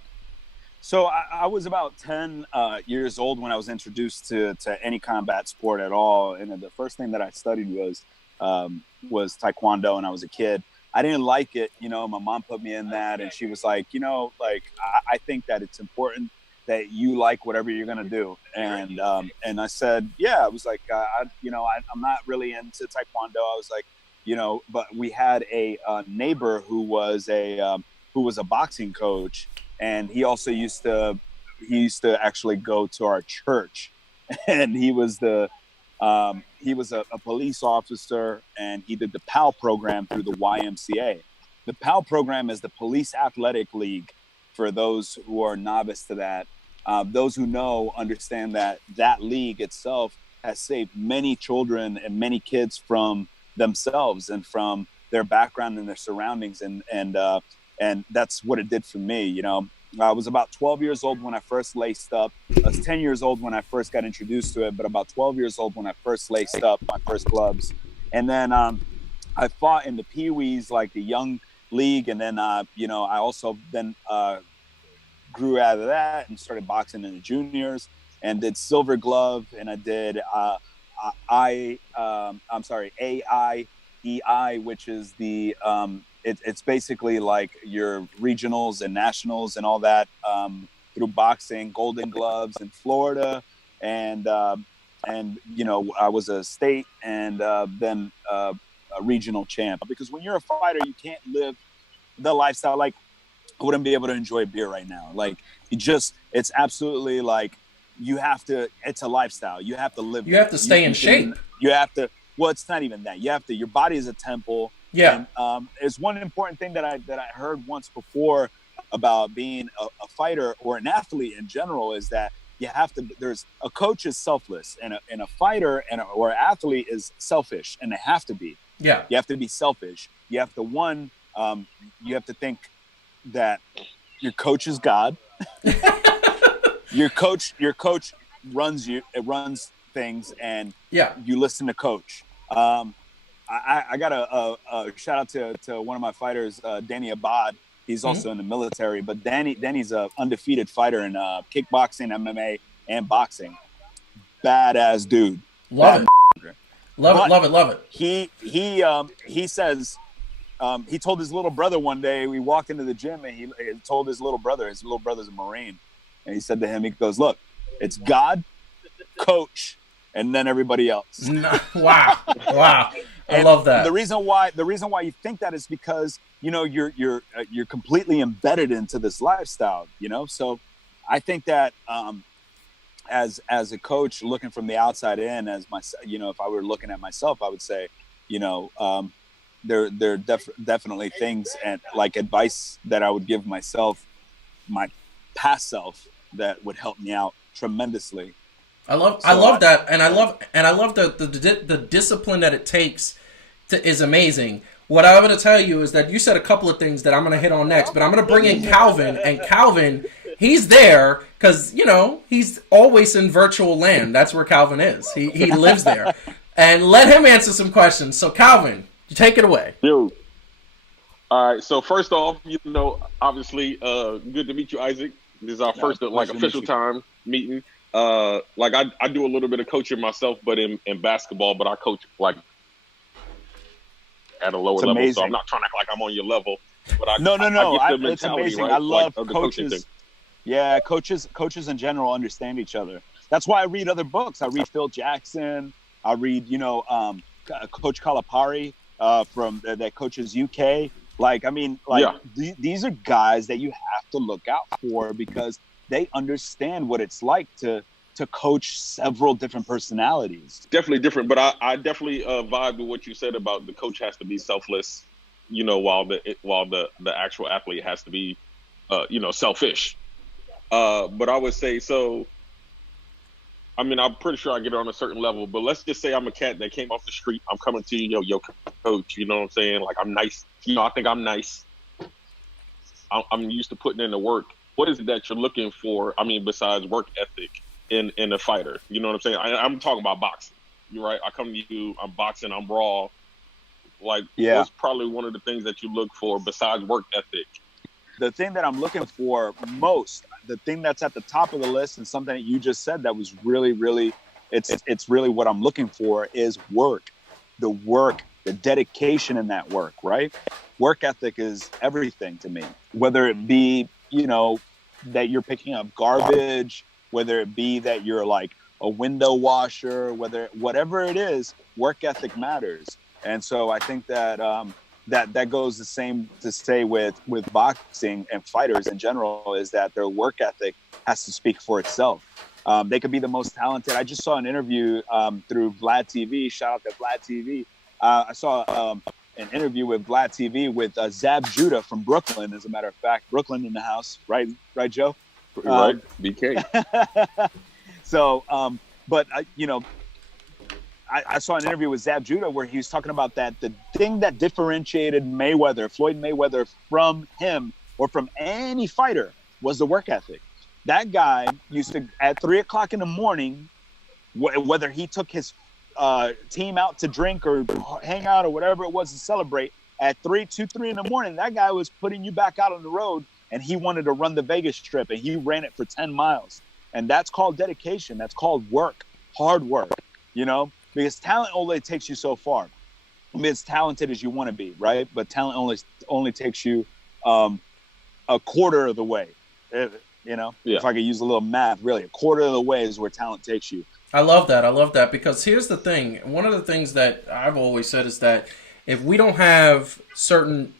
So I was about 10 years old when I was introduced to any combat sport at all, and the first thing that I studied was Taekwondo, and I was a kid. I didn't like it, my mom put me in that, and she was like, I think that it's important that you like whatever you're going to do. And I said, yeah, I was like, I'm not really into Taekwondo. I was like, but we had a neighbor who was a boxing coach, and he also used to actually go to our church, and he was a police officer, and he did the PAL program through the YMCA. The PAL program is the Police Athletic League, for those who are novice to that. Those who know understand that league itself has saved many children and many kids from themselves and from their background and their surroundings. And that's what it did for me. I was about 12 years old when I first laced up. I was 10 years old when I first got introduced to it, but about 12 years old when I first laced up my first gloves. And then I fought in the Pee-wees, like the young league. And then, I also then grew out of that and started boxing in the juniors and did silver glove. And I did AIEI, which is the it's basically like your regionals and nationals and all that through boxing, Golden Gloves in Florida, and I was a state and then a regional champ. Because when you're a fighter, you can't live the lifestyle. Like I wouldn't be able to enjoy beer right now. Like it's absolutely like you have to. It's a lifestyle. You have to live. You have to stay in shape. You have to. Well, it's not even that. You have to. Your body is a temple. Yeah. And it's one important thing that I heard once before about being a fighter or an athlete in general is that you have to. There's a coach is selfless, and a fighter or an athlete is selfish, and they have to be. Yeah. You have to be selfish. You have to you have to think that your coach is God. Your coach runs things, and you listen to coach. I got a shout out to one of my fighters, Danny Abad. He's also in the military, but Danny's a undefeated fighter in kickboxing, MMA, and boxing. Badass dude. Love it. He says he told his little brother one day, we walked into the gym, and he told his little brother's a Marine, and he said to him, he goes, "Look, it's God, coach, and then everybody else." Wow. I love that. The reason why you think that is because you're completely embedded into this lifestyle. So I think that as a coach looking from the outside in, as my if I were looking at myself, I would say there are definitely things and like advice that I would give myself, my past self, that would help me out tremendously. I love that, and I love the discipline that it takes is amazing. What I'm going to tell you is that you said a couple of things that I'm going to hit on next, but I'm going to bring in Calvin, and Calvin, he's there because he's always in virtual land. That's where Calvin is. He lives there, and let him answer some questions. So Calvin, take it away. Yo. All right. So first off, obviously, good to meet you, Isaac. This is our first official time meeting. Like I do a little bit of coaching myself, but in basketball, but I coach like at a lower level. Amazing. So I'm not trying to act like I'm on your level. But No. It's amazing. Right? I love coaches. Yeah, coaches in general understand each other. That's why I read other books. I read Phil Jackson. I read, Coach Calipari from that coaches UK. Like, I mean, like Yeah. these are guys that you have to look out for because they understand what it's like to coach several different personalities. Definitely different, but I definitely vibe with what you said about the coach has to be selfless, while the actual athlete has to be, selfish. But I would say so. I mean, I'm pretty sure I get it on a certain level, but let's just say I'm a cat that came off the street. I'm coming to you, yo, coach. You know what I'm saying? Like, I'm nice. I think I'm nice. I'm used to putting in the work. What is it that you're looking for? I mean, besides work ethic in a fighter, you know what I'm saying? I'm talking about boxing. You're right. I come to you. I'm boxing. I'm raw. Like, what's probably one of the things that you look for besides work ethic? The thing that I'm looking for most, the thing that's at the top of the list, and something that you just said that was really, really, it's really what I'm looking for is work. The work, the dedication in that work, right? Work ethic is everything to me. Whether it be, that you're picking up garbage, whether it be that you're like a window washer, whatever it is, work ethic matters. And so I think that that goes the same to say with boxing and fighters in general, is that their work ethic has to speak for itself. They could be the most talented. I just saw an interview through Vlad TV. Shout out to Vlad TV. I saw an interview with Vlad TV with Zab Judah from Brooklyn. As a matter of fact, Brooklyn in the house, right, Joe? Right, BK. So, but I saw an interview with Zab Judah where he was talking about that the thing that differentiated Floyd Mayweather, from him or from any fighter was the work ethic. That guy used to, at 3:00 in the morning, whether he took his team out to drink or hang out or whatever it was to celebrate, at 3 in the morning, that guy was putting you back out on the road, and he wanted to run the Vegas Strip, and he ran it for 10 miles. And that's called dedication. That's called work, hard work, because talent only takes you so far. I mean, as talented as you want to be, right? But talent only takes you a quarter of the way. If I could use a little math, really, a quarter of the way is where talent takes you. I love that because here's the thing. One of the things that I've always said is that if we don't have certain,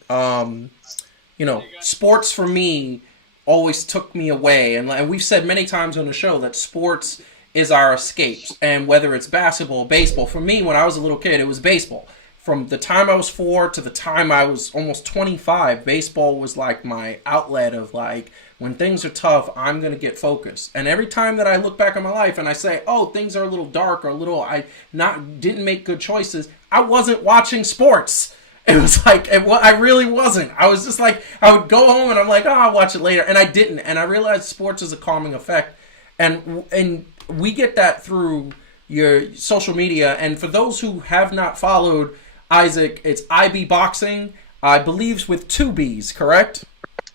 sports for me always took me away. And we've said many times on the show that sports is our escapes. And whether it's basketball, baseball, for me, when I was a little kid, it was baseball. From the time I was 4 to the time I was almost 25, baseball was like my outlet of like, when things are tough, I'm going to get focused. And every time that I look back on my life and I say, oh, things are a little dark or I didn't make good choices, I wasn't watching sports. It was like, I really wasn't. I was just like, I would go home and I'm like, oh, I'll watch it later. And I didn't. And I realized sports is a calming effect. And we get that through your social media. And for those who have not followed Isaac, it's IB Boxing, I believe, with 2 B's, correct?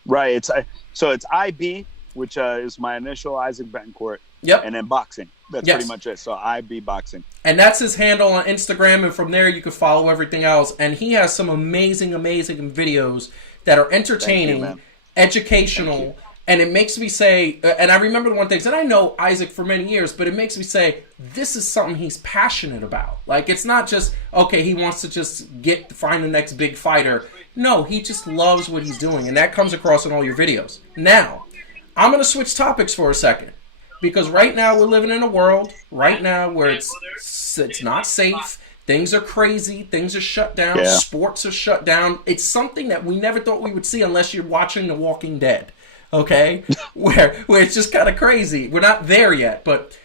Right. It's IB, which is my initial, Isaac Betancourt. Yep. And then boxing. That's pretty much it. So IB Boxing. And that's his handle on Instagram. And from there, you can follow everything else. And he has some amazing, amazing videos that are entertaining, educational. And it makes me say, and I remember one thing, and I know Isaac for many years, but it makes me say, this is something he's passionate about. Like, it's not just, okay, he wants to just find the next big fighter. No, he just loves what he's doing, and that comes across in all your videos. Now, I'm going to switch topics for a second, because right now we're living in a world, right now, where it's not safe. Things are crazy. Things are shut down. Yeah. Sports are shut down. It's something that we never thought we would see unless you're watching The Walking Dead. Okay, where it's just kind of crazy. We're not there yet, but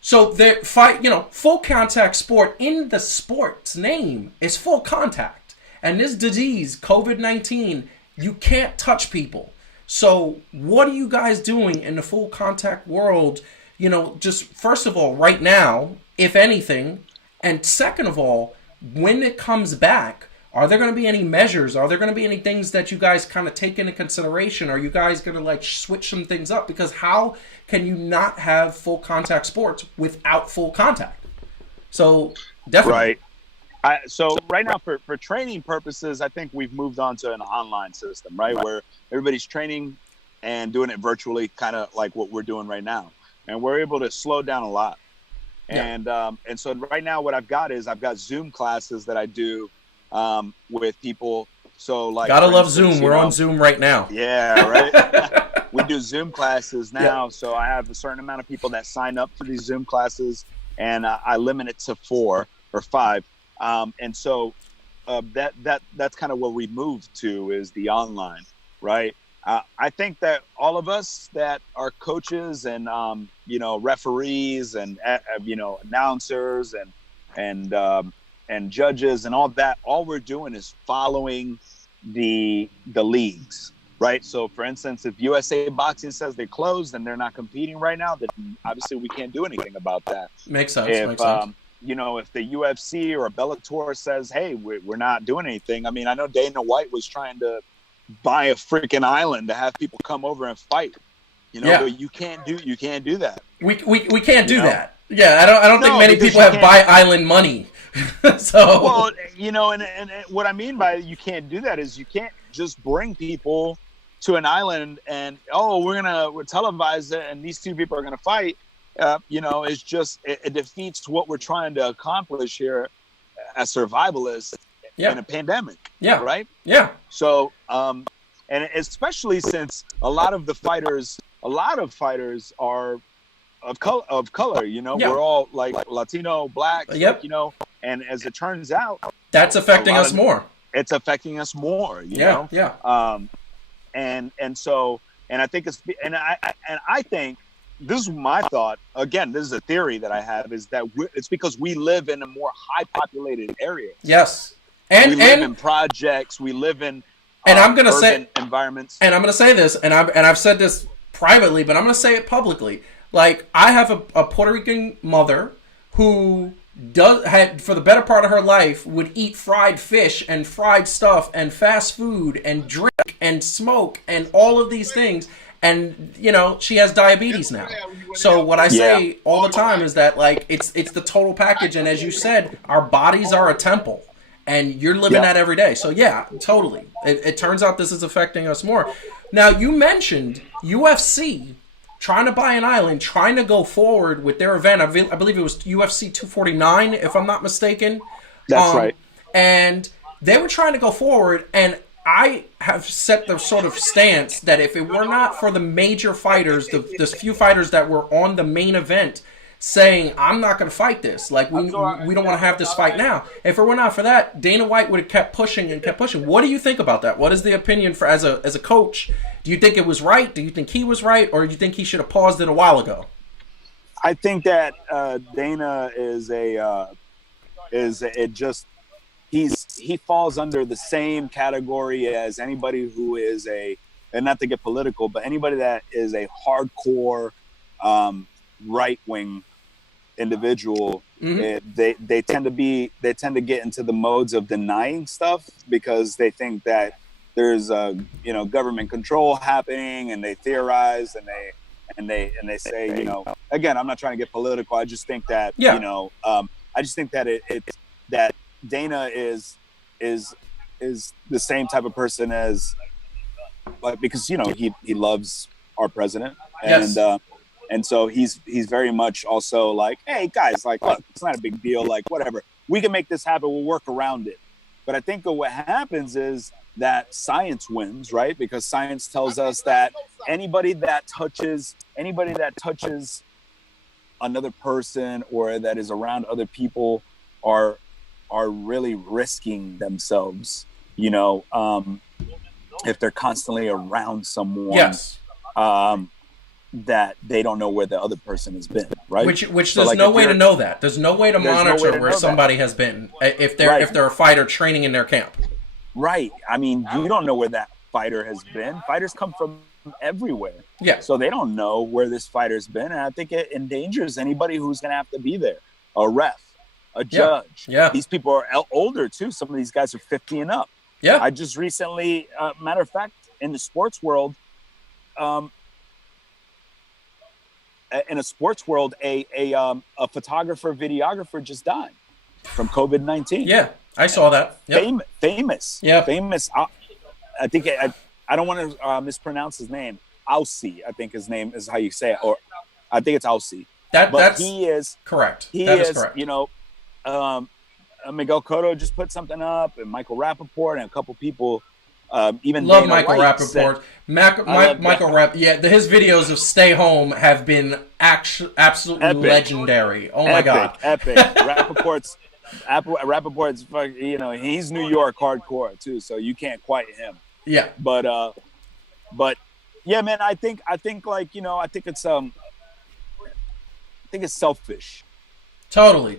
so full contact sport, in the sport's name, is full contact. And this disease, COVID-19, you can't touch people. So what are you guys doing in the full contact world? Just first of all, right now, if anything, and second of all, when it comes back, are there going to be any measures? Are there going to be any things that you guys kind of take into consideration? Are you guys going to switch some things up? Because how can you not have full contact sports without full contact? So definitely. Right. So right now for training purposes, I think we've moved on to an online system, right? Where everybody's training and doing it virtually, kind of like what we're doing right now. And we're able to slow down a lot. Yeah. And so right now what I've got Zoom classes that I do with people. So like, gotta love Zoom. We're on Zoom right now. Yeah, right. We do Zoom classes now. Yep. So I have a certain amount of people that sign up for these Zoom classes, and I limit it to 4 or 5. And so that's kind of where we moved to, is the online, right? I think that all of us that are coaches and referees and announcers and judges and all that, all we're doing is following the leagues, right? So for instance, if USA Boxing says they're closed and they're not competing right now, then obviously we can't do anything about that. Makes sense. If the UFC or Bellator says, hey, we're not doing anything. I mean, I know Dana White was trying to buy a freaking island to have people come over and fight, but you can't do that. We can't do that. Yeah, I don't think many people have buy island money. So well, and what I mean by you can't do that is you can't just bring people to an island and we're televise it and these two people are gonna fight. It's just it defeats what we're trying to accomplish here as survivalists in a pandemic. Yeah. Right. Yeah. So and especially since a lot of fighters are of color, we're all like Latino, Black, and as it turns out, that's affecting us more. It's affecting us more, you know? Yeah. And so I think I think this is my thought. Again, this is a theory that I have, is that it's because we live in a more high populated area. Yes. We live in projects, we live in I'm gonna say environments. And I'm gonna say this, and I've said this privately, but I'm gonna say it publicly. Like, I have a Puerto Rican mother who had for the better part of her life would eat fried fish and fried stuff and fast food and drink and smoke and all of these things, and she has diabetes now. So what I say all the time is that, like, it's the total package, and as you said, our bodies are a temple. And you're living that every day. So, yeah, totally. It turns out this is affecting us more. Now, you mentioned UFC trying to buy an island, trying to go forward with their event. I believe it was UFC 249, if I'm not mistaken. That's right. And they were trying to go forward, and I have set the sort of stance that if it were not for the major fighters, the few fighters that were on the main event, saying, I'm not going to fight this. Like, we don't want to have this fight now. If it were not for that, Dana White would have kept pushing and kept pushing. What do you think about that? What is the opinion for as a coach? Do you think it was right? Do you think he was right? Or do you think he should have paused it a while ago? I think that Dana he falls under the same category as anybody who is and not to get political, but anybody that is a hardcore right-wing individual. Mm-hmm. They tend to get into the modes of denying stuff because they think that there's government control happening, and they theorize and they say, again, I'm not trying to get political. I just think that I just think that that Dana is the same type of person as, like, because he loves our president, and yes. And so he's very much also like, hey, guys, like, look, it's not a big deal. Like, whatever. We can make this happen. We'll work around it. But I think that what happens is that science wins, right? Because science tells us that anybody that touches another person or that is around other people are really risking themselves, if they're constantly around someone. Yes. That they don't know where the other person has been, right? Which so, there's like, no way to know that. There's no way to monitor where somebody has been if they're a fighter training in their camp. Right. I mean, you don't know where that fighter has been. Fighters come from everywhere. Yeah. So they don't know where this fighter's been, and I think it endangers anybody who's going to have to be there. A ref, a judge. Yeah. These people are older too. Some of these guys are 50 and up. Yeah. I just recently, matter of fact, in the sports world, a photographer, videographer just died from COVID-19. Yeah, I saw that. Yep. Famous. Yeah. Famous. I think I don't want to mispronounce his name. Aussie, I think his name is how you say it, or I think it's Aussie. That's he is correct. That is correct. You know, Miguel Cotto just put something up, and Michael Rappaport and a couple people. Even love Dana Michael White Rappaport. Michael Rapp. Yeah, his videos of Stay Home have been absolutely epic. Legendary. Oh my God, epic. Rappaport's you know, he's New York hardcore too, so you can't quite him. Yeah, but yeah, man, I think like, you know, I think it's selfish. Totally,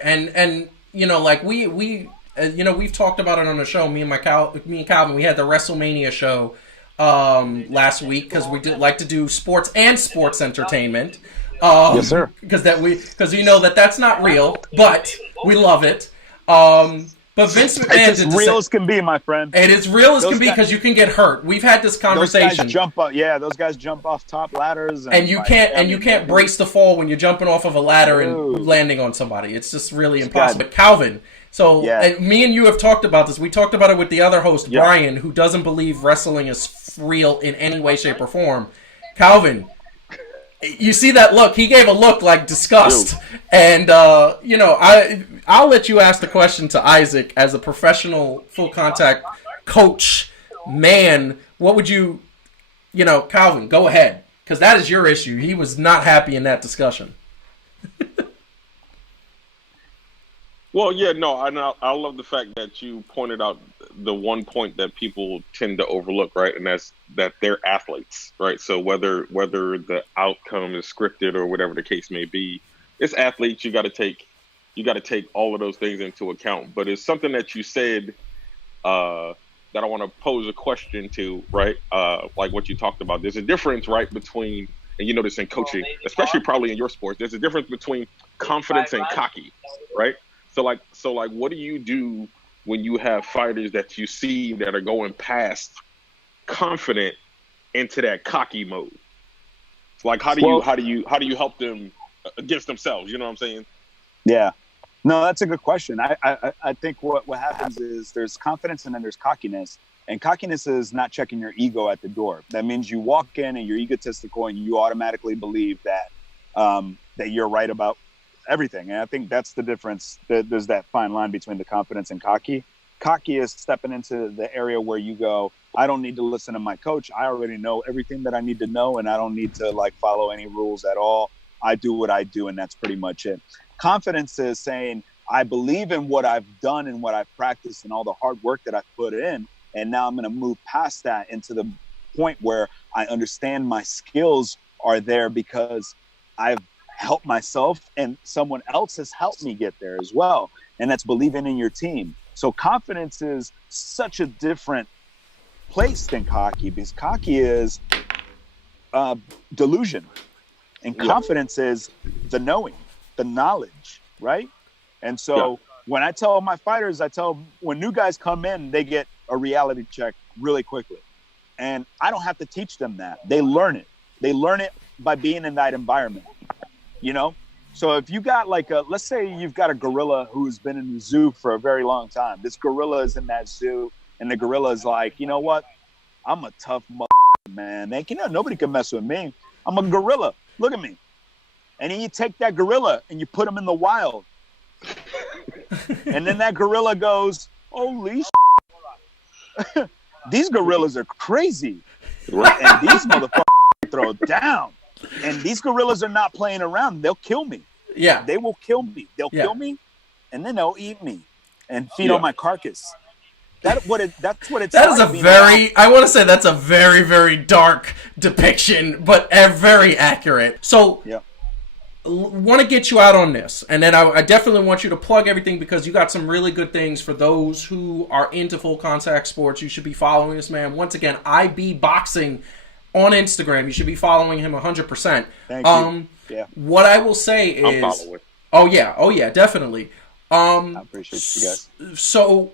and you know, like we you know, we've talked about it on the show. Me and Calvin, we had the WrestleMania show last week because we did like to do sports and sports entertainment. Yes, sir. Because you know that's not real, but we love it. But Vince McMahon, it's as real as can be, my friend. It is real as can be because you can get hurt. We've had this conversation. Those guys jump off top ladders, and you can't brace the fall when you're jumping off of a ladder and landing on somebody. It's just really impossible. But Calvin. So, and me and you have talked about this. We talked about it with the other host, Brian, who doesn't believe wrestling is real in any way, shape, or form. Calvin, you see that look? He gave a look like disgust. And, you know, I'll let you ask the question to Isaac as a professional full contact coach, man. What would you know, Calvin, go ahead. Because that is your issue. He was not happy in that discussion. Well, yeah, no, I love the fact that you pointed out the one point that people tend to overlook, right? And that's that they're athletes, right? So whether the outcome is scripted or whatever the case may be, it's athletes. You got to take all of those things into account. But it's something that you said that I want to pose a question to, right? Like what you talked about. There's a difference, right, between, and you know this in coaching, especially probably in your sports. There's a difference between confidence and cocky, right? So like, what do you do when you have fighters that you see that are going past confident into that cocky mode? It's like, how do you help them against themselves? You know what I'm saying? Yeah, no, that's a good question. I think what happens is there's confidence and then there's cockiness, and cockiness is not checking your ego at the door. That means you walk in and you're egotistical and you automatically believe that that you're right about everything. And I think that's the difference. There's that fine line between the confidence and cocky. Cocky is stepping into the area where you go, I don't need to listen to my coach. I already know everything that I need to know, and I don't need to like follow any rules at all. I do what I do, and that's pretty much it. Confidence is saying, I believe in what I've done and what I've practiced and all the hard work that I've put in. And now I'm going to move past that into the point where I understand my skills are there because I've help myself and someone else has helped me get there as well. And that's believing in your team. So confidence is such a different place than cocky, because cocky is delusion and confidence is the knowing, the knowledge, right? And so when I tell my fighters, when new guys come in, they get a reality check really quickly. And I don't have to teach them that. They learn it. They learn it by being in that environment. You know, so if you got let's say you've got a gorilla who's been in the zoo for a very long time. This gorilla is in that zoo, and the gorilla is like, you know what? I'm a tough man. Nobody can mess with me. I'm a gorilla. Look at me. And then you take that gorilla and you put him in the wild. And then that gorilla goes, holy shit. These gorillas are crazy. And these motherfuckers throw down. And these gorillas are not playing around. They'll kill me. Yeah. They will kill me. They'll kill me, and then they'll eat me and feed on my carcass. That's what it's That is I want to say that's a very, very dark depiction, but very accurate. So, want to get you out on this. And then I definitely want you to plug everything because you got some really good things for those who are into full contact sports. You should be following this man. Once again, IB Boxing on Instagram. You should be following him 100%. Thank you. What I will say is, I'm following. Oh yeah, definitely. I appreciate you guys. So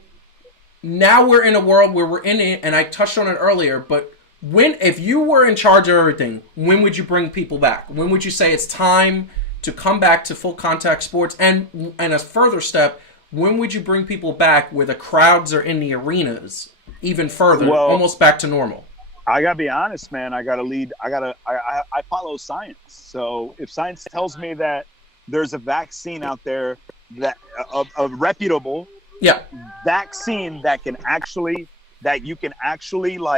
now we're in a world where we're in it, and I touched on it earlier. But if you were in charge of everything, when would you bring people back? When would you say it's time to come back to full contact sports? And a further step, when would you bring people back where the crowds are in the arenas even further, almost back to normal? I gotta be honest, man. I follow science. So if science tells me that there's a vaccine out there that a reputable vaccine that you can actually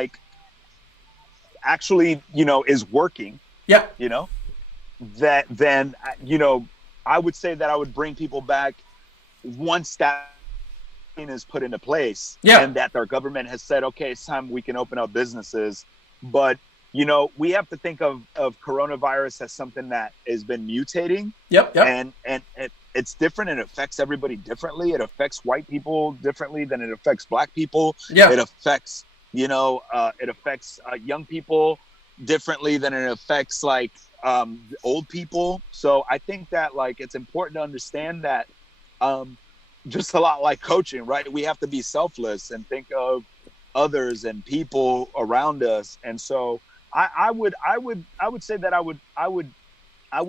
is working. Yeah. That then I would say that I would bring people back once that is put into place, and that our government has said, okay, it's time we can open up businesses. But we have to think of coronavirus as something that has been mutating. Yep. And it's different, and it affects everybody differently. It affects white people differently than it affects black people. Yeah. It affects young people differently than it affects old people. So I think that it's important to understand that just a lot like coaching, right? We have to be selfless and think of others and people around us. And so I would say that I would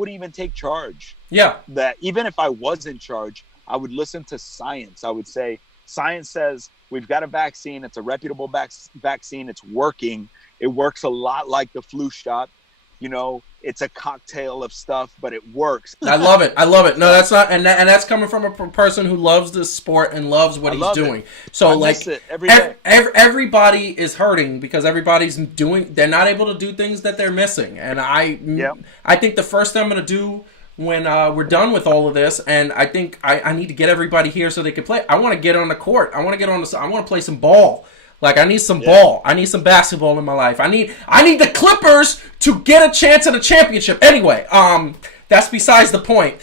even take charge. Yeah. That even if I was in charge, I would listen to science. I would say science says we've got a vaccine. It's a reputable vaccine. It's working. It works a lot like the flu shot. It's a cocktail of stuff, but it works. I love it. No, that's not, and that's coming from a person who loves this sport and loves what he's doing. So miss it every day. Everybody is hurting because everybody's they're not able to do things that they're missing. And I think the first thing I'm going to do when we're done with all of this, and I think I need to get everybody here so they can play. I want to get on the court. I want to play some ball. I need some ball. I need some basketball in my life. I need the Clippers to get a chance at a championship. Anyway, that's besides the point.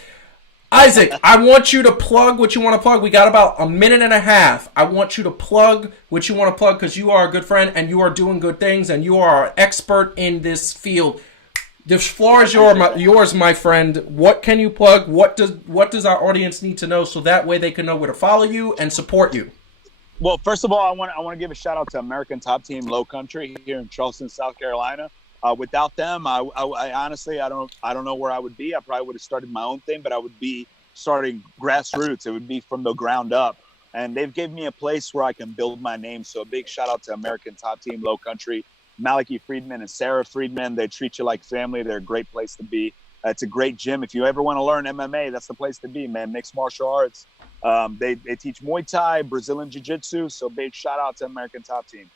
Isaac, I want you to plug what you want to plug. We got about a minute and a half. I want you to plug what you want to plug because you are a good friend and you are doing good things and you are an expert in this field. The floor is yours, my friend. What can you plug? What does our audience need to know so that way they can know where to follow you and support you? Well, first of all, I want to give a shout out to American Top Team Low Country here in Charleston, South Carolina. Without them, I honestly I don't know where I would be. I probably would have started my own thing, but I would be starting grassroots. It would be from the ground up, and they've given me a place where I can build my name. So a big shout out to American Top Team Low Country, Malachi Friedman and Sarah Friedman. They treat you like family. They're a great place to be. It's a great gym. If you ever want to learn MMA, that's the place to be, man. Mixed martial arts. They teach Muay Thai, Brazilian Jiu-Jitsu. So big shout out to American Top Team.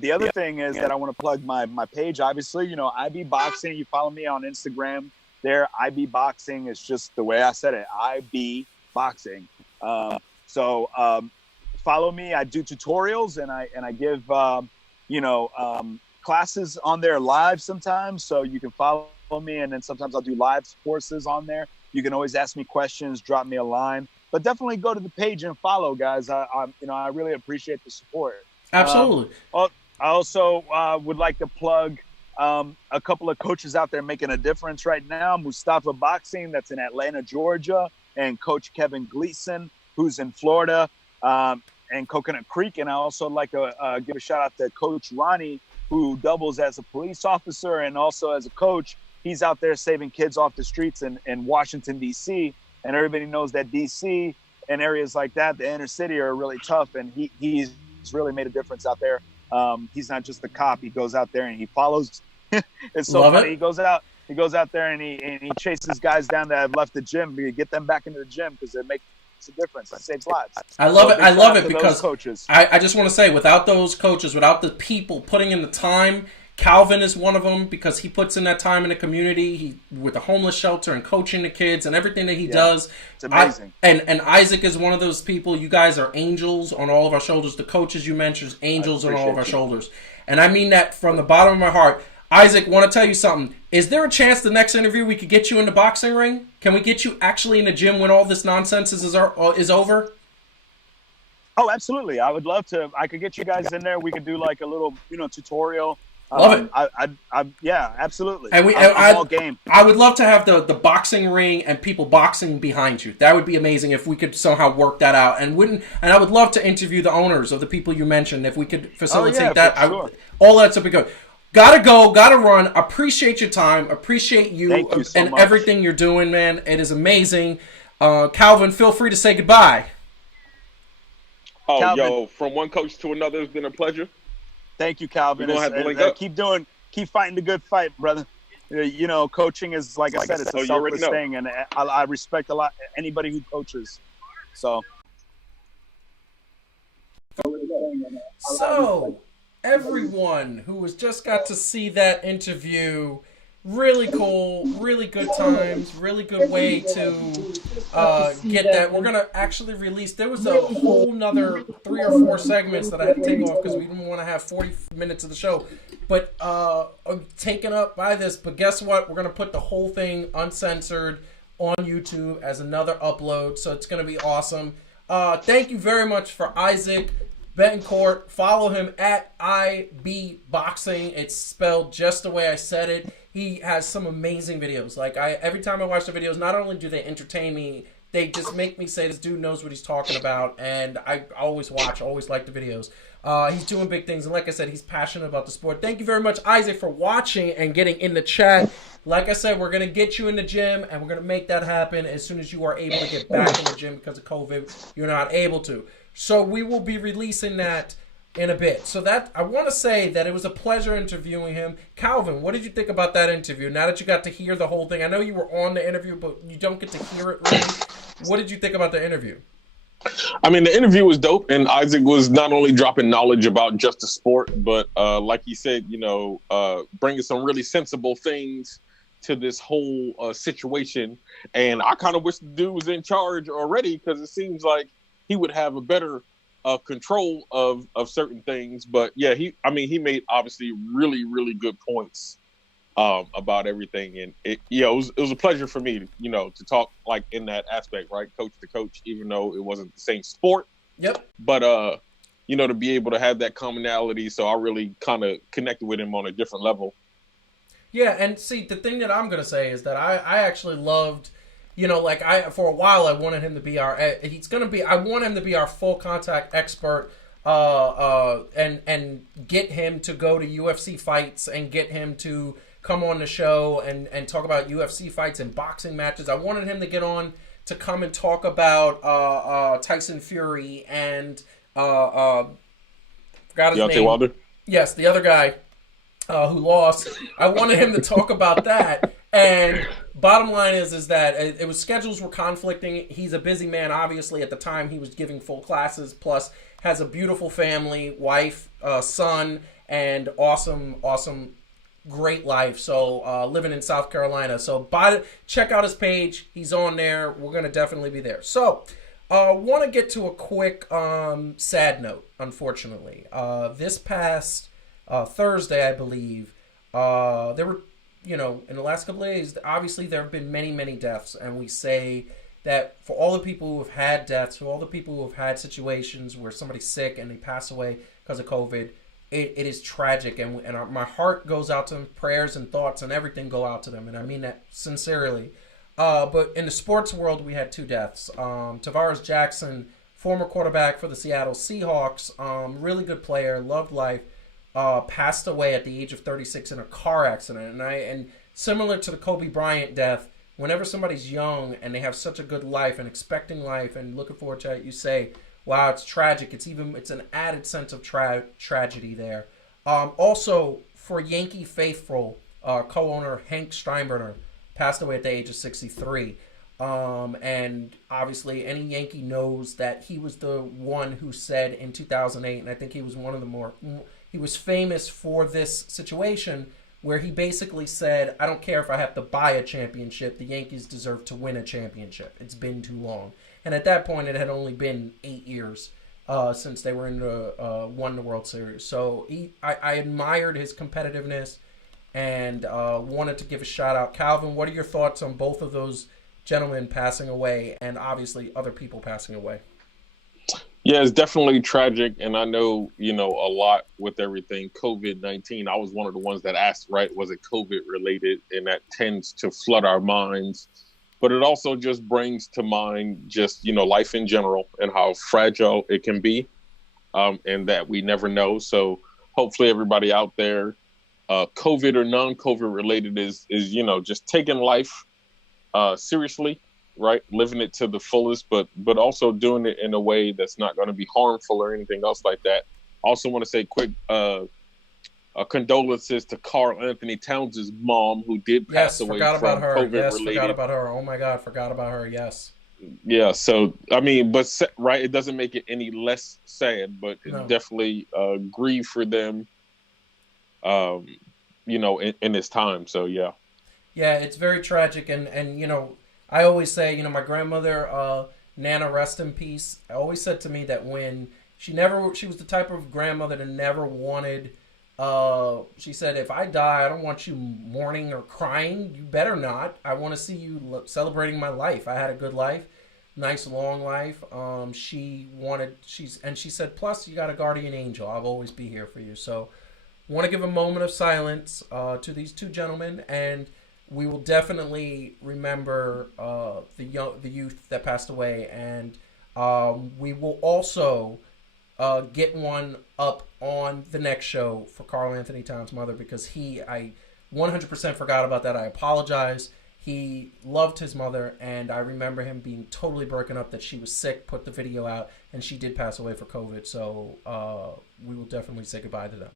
The other thing is that I want to plug my page. Obviously, IB Boxing. You follow me on Instagram there. IB Boxing is just the way I said it. IB Boxing. So follow me. I do tutorials and I give classes on there live sometimes. So you can follow me, and then sometimes I'll do live courses on there. You can always ask me questions, drop me a line, but definitely go to the page and follow, guys. I really appreciate the support. Absolutely. I also would like to plug a couple of coaches out there making a difference right now. Mustafa Boxing, that's in Atlanta, Georgia, and Coach Kevin Gleason, who's in Florida, and Coconut Creek. And I also like to give a shout out to Coach Ronnie, who doubles as a police officer and also as a coach. He's out there saving kids off the streets in Washington, D.C., and everybody knows that D.C. and areas like that, the inner city, are really tough, and he's really made a difference out there. He's not just a cop. He goes out there and he follows. It's so funny. He goes out there and he chases guys down that have left the gym to get them back into the gym because it makes a difference. It saves lives. I love it because coaches. I just want to say, without those coaches, without the people putting in the time, Calvin is one of them because he puts in that time in the community with the homeless shelter and coaching the kids and everything that he does. It's amazing. And Isaac is one of those people. You guys are angels on all of our shoulders. The coaches you mentioned, angels on all of our shoulders. And I mean that from the bottom of my heart. Isaac, want to tell you something. Is there a chance the next interview we could get you in the boxing ring? Can we get you actually in the gym when all this nonsense is over? Oh, absolutely. I would love to. I could get you guys in there. We could do like a little, tutorial. Love it. Yeah, absolutely. And I'm all game. I would love to have the boxing ring and people boxing behind you. That would be amazing if we could somehow work that out. And I would love to interview the owners of the people you mentioned if we could facilitate that. Sure. All that's up to go. Gotta go, gotta run. Appreciate your time. Appreciate you, and much. Everything you're doing, man. It is amazing. Calvin, feel free to say goodbye. Oh, Calvin. From one coach to another, it's been a pleasure. Thank you, Calvin. We're gonna have to link up. Keep fighting the good fight, brother. You know, coaching is, like I said, it's a selfless thing, and I respect a lot anybody who coaches. So everyone who has just got to see that interview, really cool, really good times, really good way to get that. We're gonna actually release. There was a whole nother 3 or 4 segments that I had to take off because we didn't want to have 40 minutes of the show, but taken up by this. But guess what? We're gonna put the whole thing uncensored on YouTube as another upload, so it's gonna be awesome. Thank you very much for Isaac Betancourt. Follow him at IBBoxing. It's spelled just the way I said it. He has some amazing videos. Like, every time I watch the videos, not only do they entertain me, they just make me say, this dude knows what he's talking about, and I always watch, always like the videos. He's doing big things, and like I said, he's passionate about the sport. Thank you very much, Isaac, for watching and getting in the chat. Like I said, we're going to get you in the gym, and we're going to make that happen as soon as you are able to get back in the gym. Because of COVID, you're not able to. So we will be releasing that in a bit. So that, I want to say that it was a pleasure interviewing him. Calvin, what did you think about that interview? Now that you got to hear the whole thing, I know you were on the interview, but you don't get to hear it really. What did you think about the interview? I mean, the interview was dope, and Isaac was not only dropping knowledge about just the sport, but like he said, you know, bringing some really sensible things to this whole situation. And I kind of wish the dude was in charge already, because it seems like he would have a better control of certain things. But yeah, he made obviously really, really good points about everything. And it was a pleasure for me, to talk like in that aspect, right? Coach to coach, even though it wasn't the same sport. Yep. But, to be able to have that commonality. So I really kind of connected with him on a different level. Yeah. And see, the thing that I'm going to say is that I actually loved, for a while I wanted him to be I want him to be our full contact expert, and get him to go to UFC fights and get him to come on the show and talk about UFC fights and boxing matches. I wanted him to get on to come and talk about Tyson Fury and forgot his Deontay name. Wilder? Yes, the other guy who lost. I wanted him to talk about that. And bottom line is that it was, schedules were conflicting. He's a busy man. Obviously, at the time, he was giving full classes. Plus, has a beautiful family, wife, son, and awesome, great life. So living in South Carolina. So check out his page. He's on there. We're gonna definitely be there. So want to get to a quick sad note. Unfortunately, this past Thursday, I believe, there were, in the last couple of days, obviously there have been many, many deaths, and we say that for all the people who have had deaths, for all the people who have had situations where somebody's sick and they pass away because of COVID, it is tragic, and my heart goes out to them. Prayers and thoughts and everything go out to them, and I mean that sincerely. But in the sports world, we had 2 deaths. Tavares Jackson, former quarterback for the Seattle Seahawks, really good player, loved life, passed away at the age of 36 in a car accident. And similar to the Kobe Bryant death, whenever somebody's young and they have such a good life and expecting life and looking forward to it, you say, wow, it's tragic. It's an added sense of tragedy there. Also, for Yankee faithful, co-owner Hank Steinbrenner passed away at the age of 63. And obviously, any Yankee knows that he was the one who said in 2008, and I think he was one of the he was famous for this situation where he basically said, I don't care if I have to buy a championship, the Yankees deserve to win a championship. It's been too long. And at that point, it had only been 8 years since they won the World Series. So I admired his competitiveness and wanted to give a shout out. Calvin, what are your thoughts on both of those gentlemen passing away and obviously other people passing away? Yeah, it's definitely tragic. And I know, a lot with everything. COVID-19, I was one of the ones that asked, right, was it COVID related? And that tends to flood our minds. But it also just brings to mind just, life in general and how fragile it can be, and that we never know. So hopefully everybody out there, COVID or non-COVID related is just taking life seriously, right? Living it to the fullest, but also doing it in a way that's not going to be harmful or anything else like that. Also want to say quick condolences to Carl Anthony Towns' mom, who did pass away forgot about from her. COVID Yes, related. forgot about her. Oh my God, forgot about her. Yes. Yeah, so I mean, but right, it doesn't make it any less sad, but No. definitely grieve for them, in this time. So yeah. Yeah, it's very tragic, and I always say, my grandmother, Nana, rest in peace, always said to me that when she was the type of grandmother that never wanted. She said, if I die, I don't want you mourning or crying. You better not. I want to see you celebrating my life. I had a good life, nice long life. She said, plus you got a guardian angel. I'll always be here for you. So, want to give a moment of silence to these two gentlemen, and we will definitely remember the youth that passed away, and we will also get one up on the next show for Carl Anthony Towns' mother, because I 100% forgot about that. I apologize. He loved his mother, and I remember him being totally broken up that she was sick, put the video out, and she did pass away for COVID. So we will definitely say goodbye to them.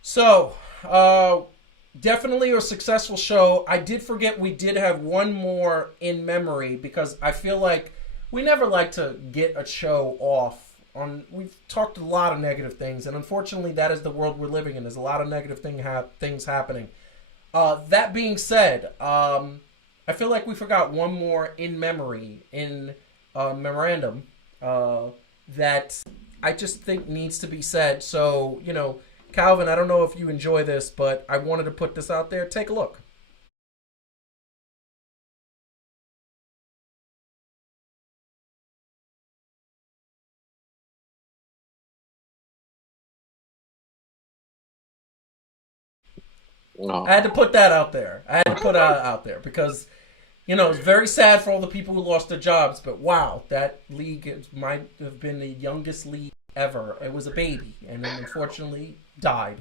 So, definitely a successful show. I did forget we did have one more in memory, because I feel like we never like to get a show off on. We've talked a lot of negative things, and unfortunately, that is the world we're living in. There's a lot of negative things happening. That being said, I feel like we forgot one more in memory, in memorandum, that I just think needs to be said. So, Calvin, I don't know if you enjoy this, but I wanted to put this out there. Take a look. Oh. I had to put that out there. I had to put that out there because, it's very sad for all the people who lost their jobs, but wow, that league might have been the youngest league ever. It was a baby, and then unfortunately died,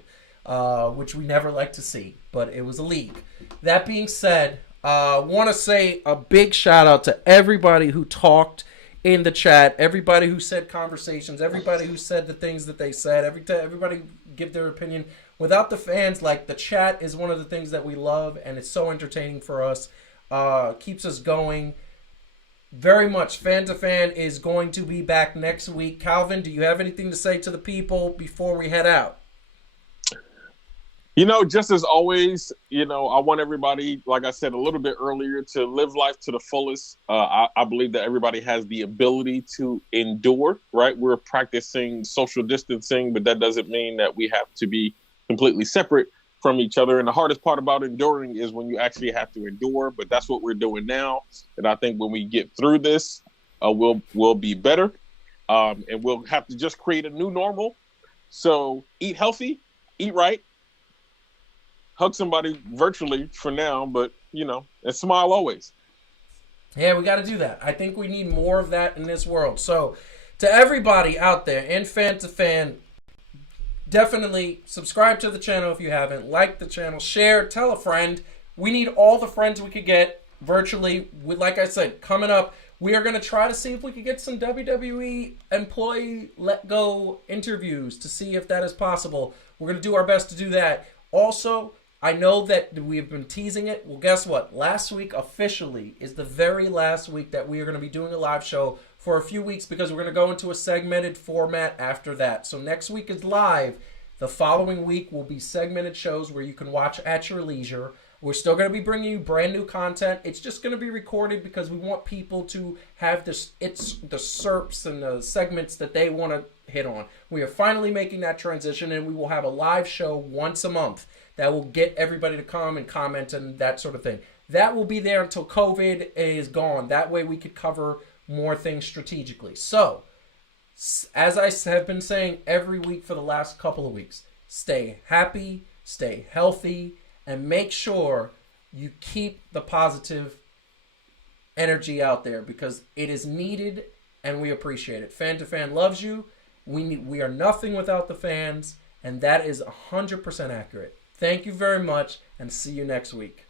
which we never like to see, but it was a league. That being said, I want to say a big shout out to everybody who talked in the chat, everybody who said conversations, everybody who said the things that they said, everybody give their opinion. Without the fans, the chat is one of the things that we love, and it's so entertaining for us. Keeps us going very much. Fan to Fan is going to be back next week. Calvin, do you have anything to say to the people before we head out? Just as always, I want everybody, like I said a little bit earlier, to live life to the fullest. I believe that everybody has the ability to endure, right? We're practicing social distancing, but that doesn't mean that we have to be completely separate from each other. And the hardest part about enduring is when you actually have to endure, but that's what we're doing now. And I think when we get through this, we'll be better. And we'll have to just create a new normal. So eat healthy, eat right, hug somebody virtually for now, but, and smile always. Yeah, we got to do that. I think we need more of that in this world. So to everybody out there in Fan to Fan, definitely subscribe to the channel if you haven't. Like the channel, share, tell a friend. We need all the friends we could get virtually. Like I said, coming up, we are going to try to see if we could get some WWE employee let go interviews to see if that is possible. We're going to do our best to do that. Also, I know that we have been teasing it. Well, guess what? Last week officially is the very last week that we are going to be doing a live show for a few weeks, because we're going to go into a segmented format after that. So next week is live. The following week will be segmented shows where you can watch at your leisure. We're still going to be bringing you brand new content. It's just going to be recorded because we want people to have the SERPs and the segments that they want to hit on. We are finally making that transition, and we will have a live show once a month that will get everybody to come and comment and that sort of thing. That will be there until COVID is gone. That way we could cover more things strategically. So, as I have been saying every week for the last couple of weeks, stay happy, stay healthy, and make sure you keep the positive energy out there because it is needed and we appreciate it. Fan to Fan loves you. We are nothing without the fans, and that is 100% accurate. Thank you very much, and see you next week.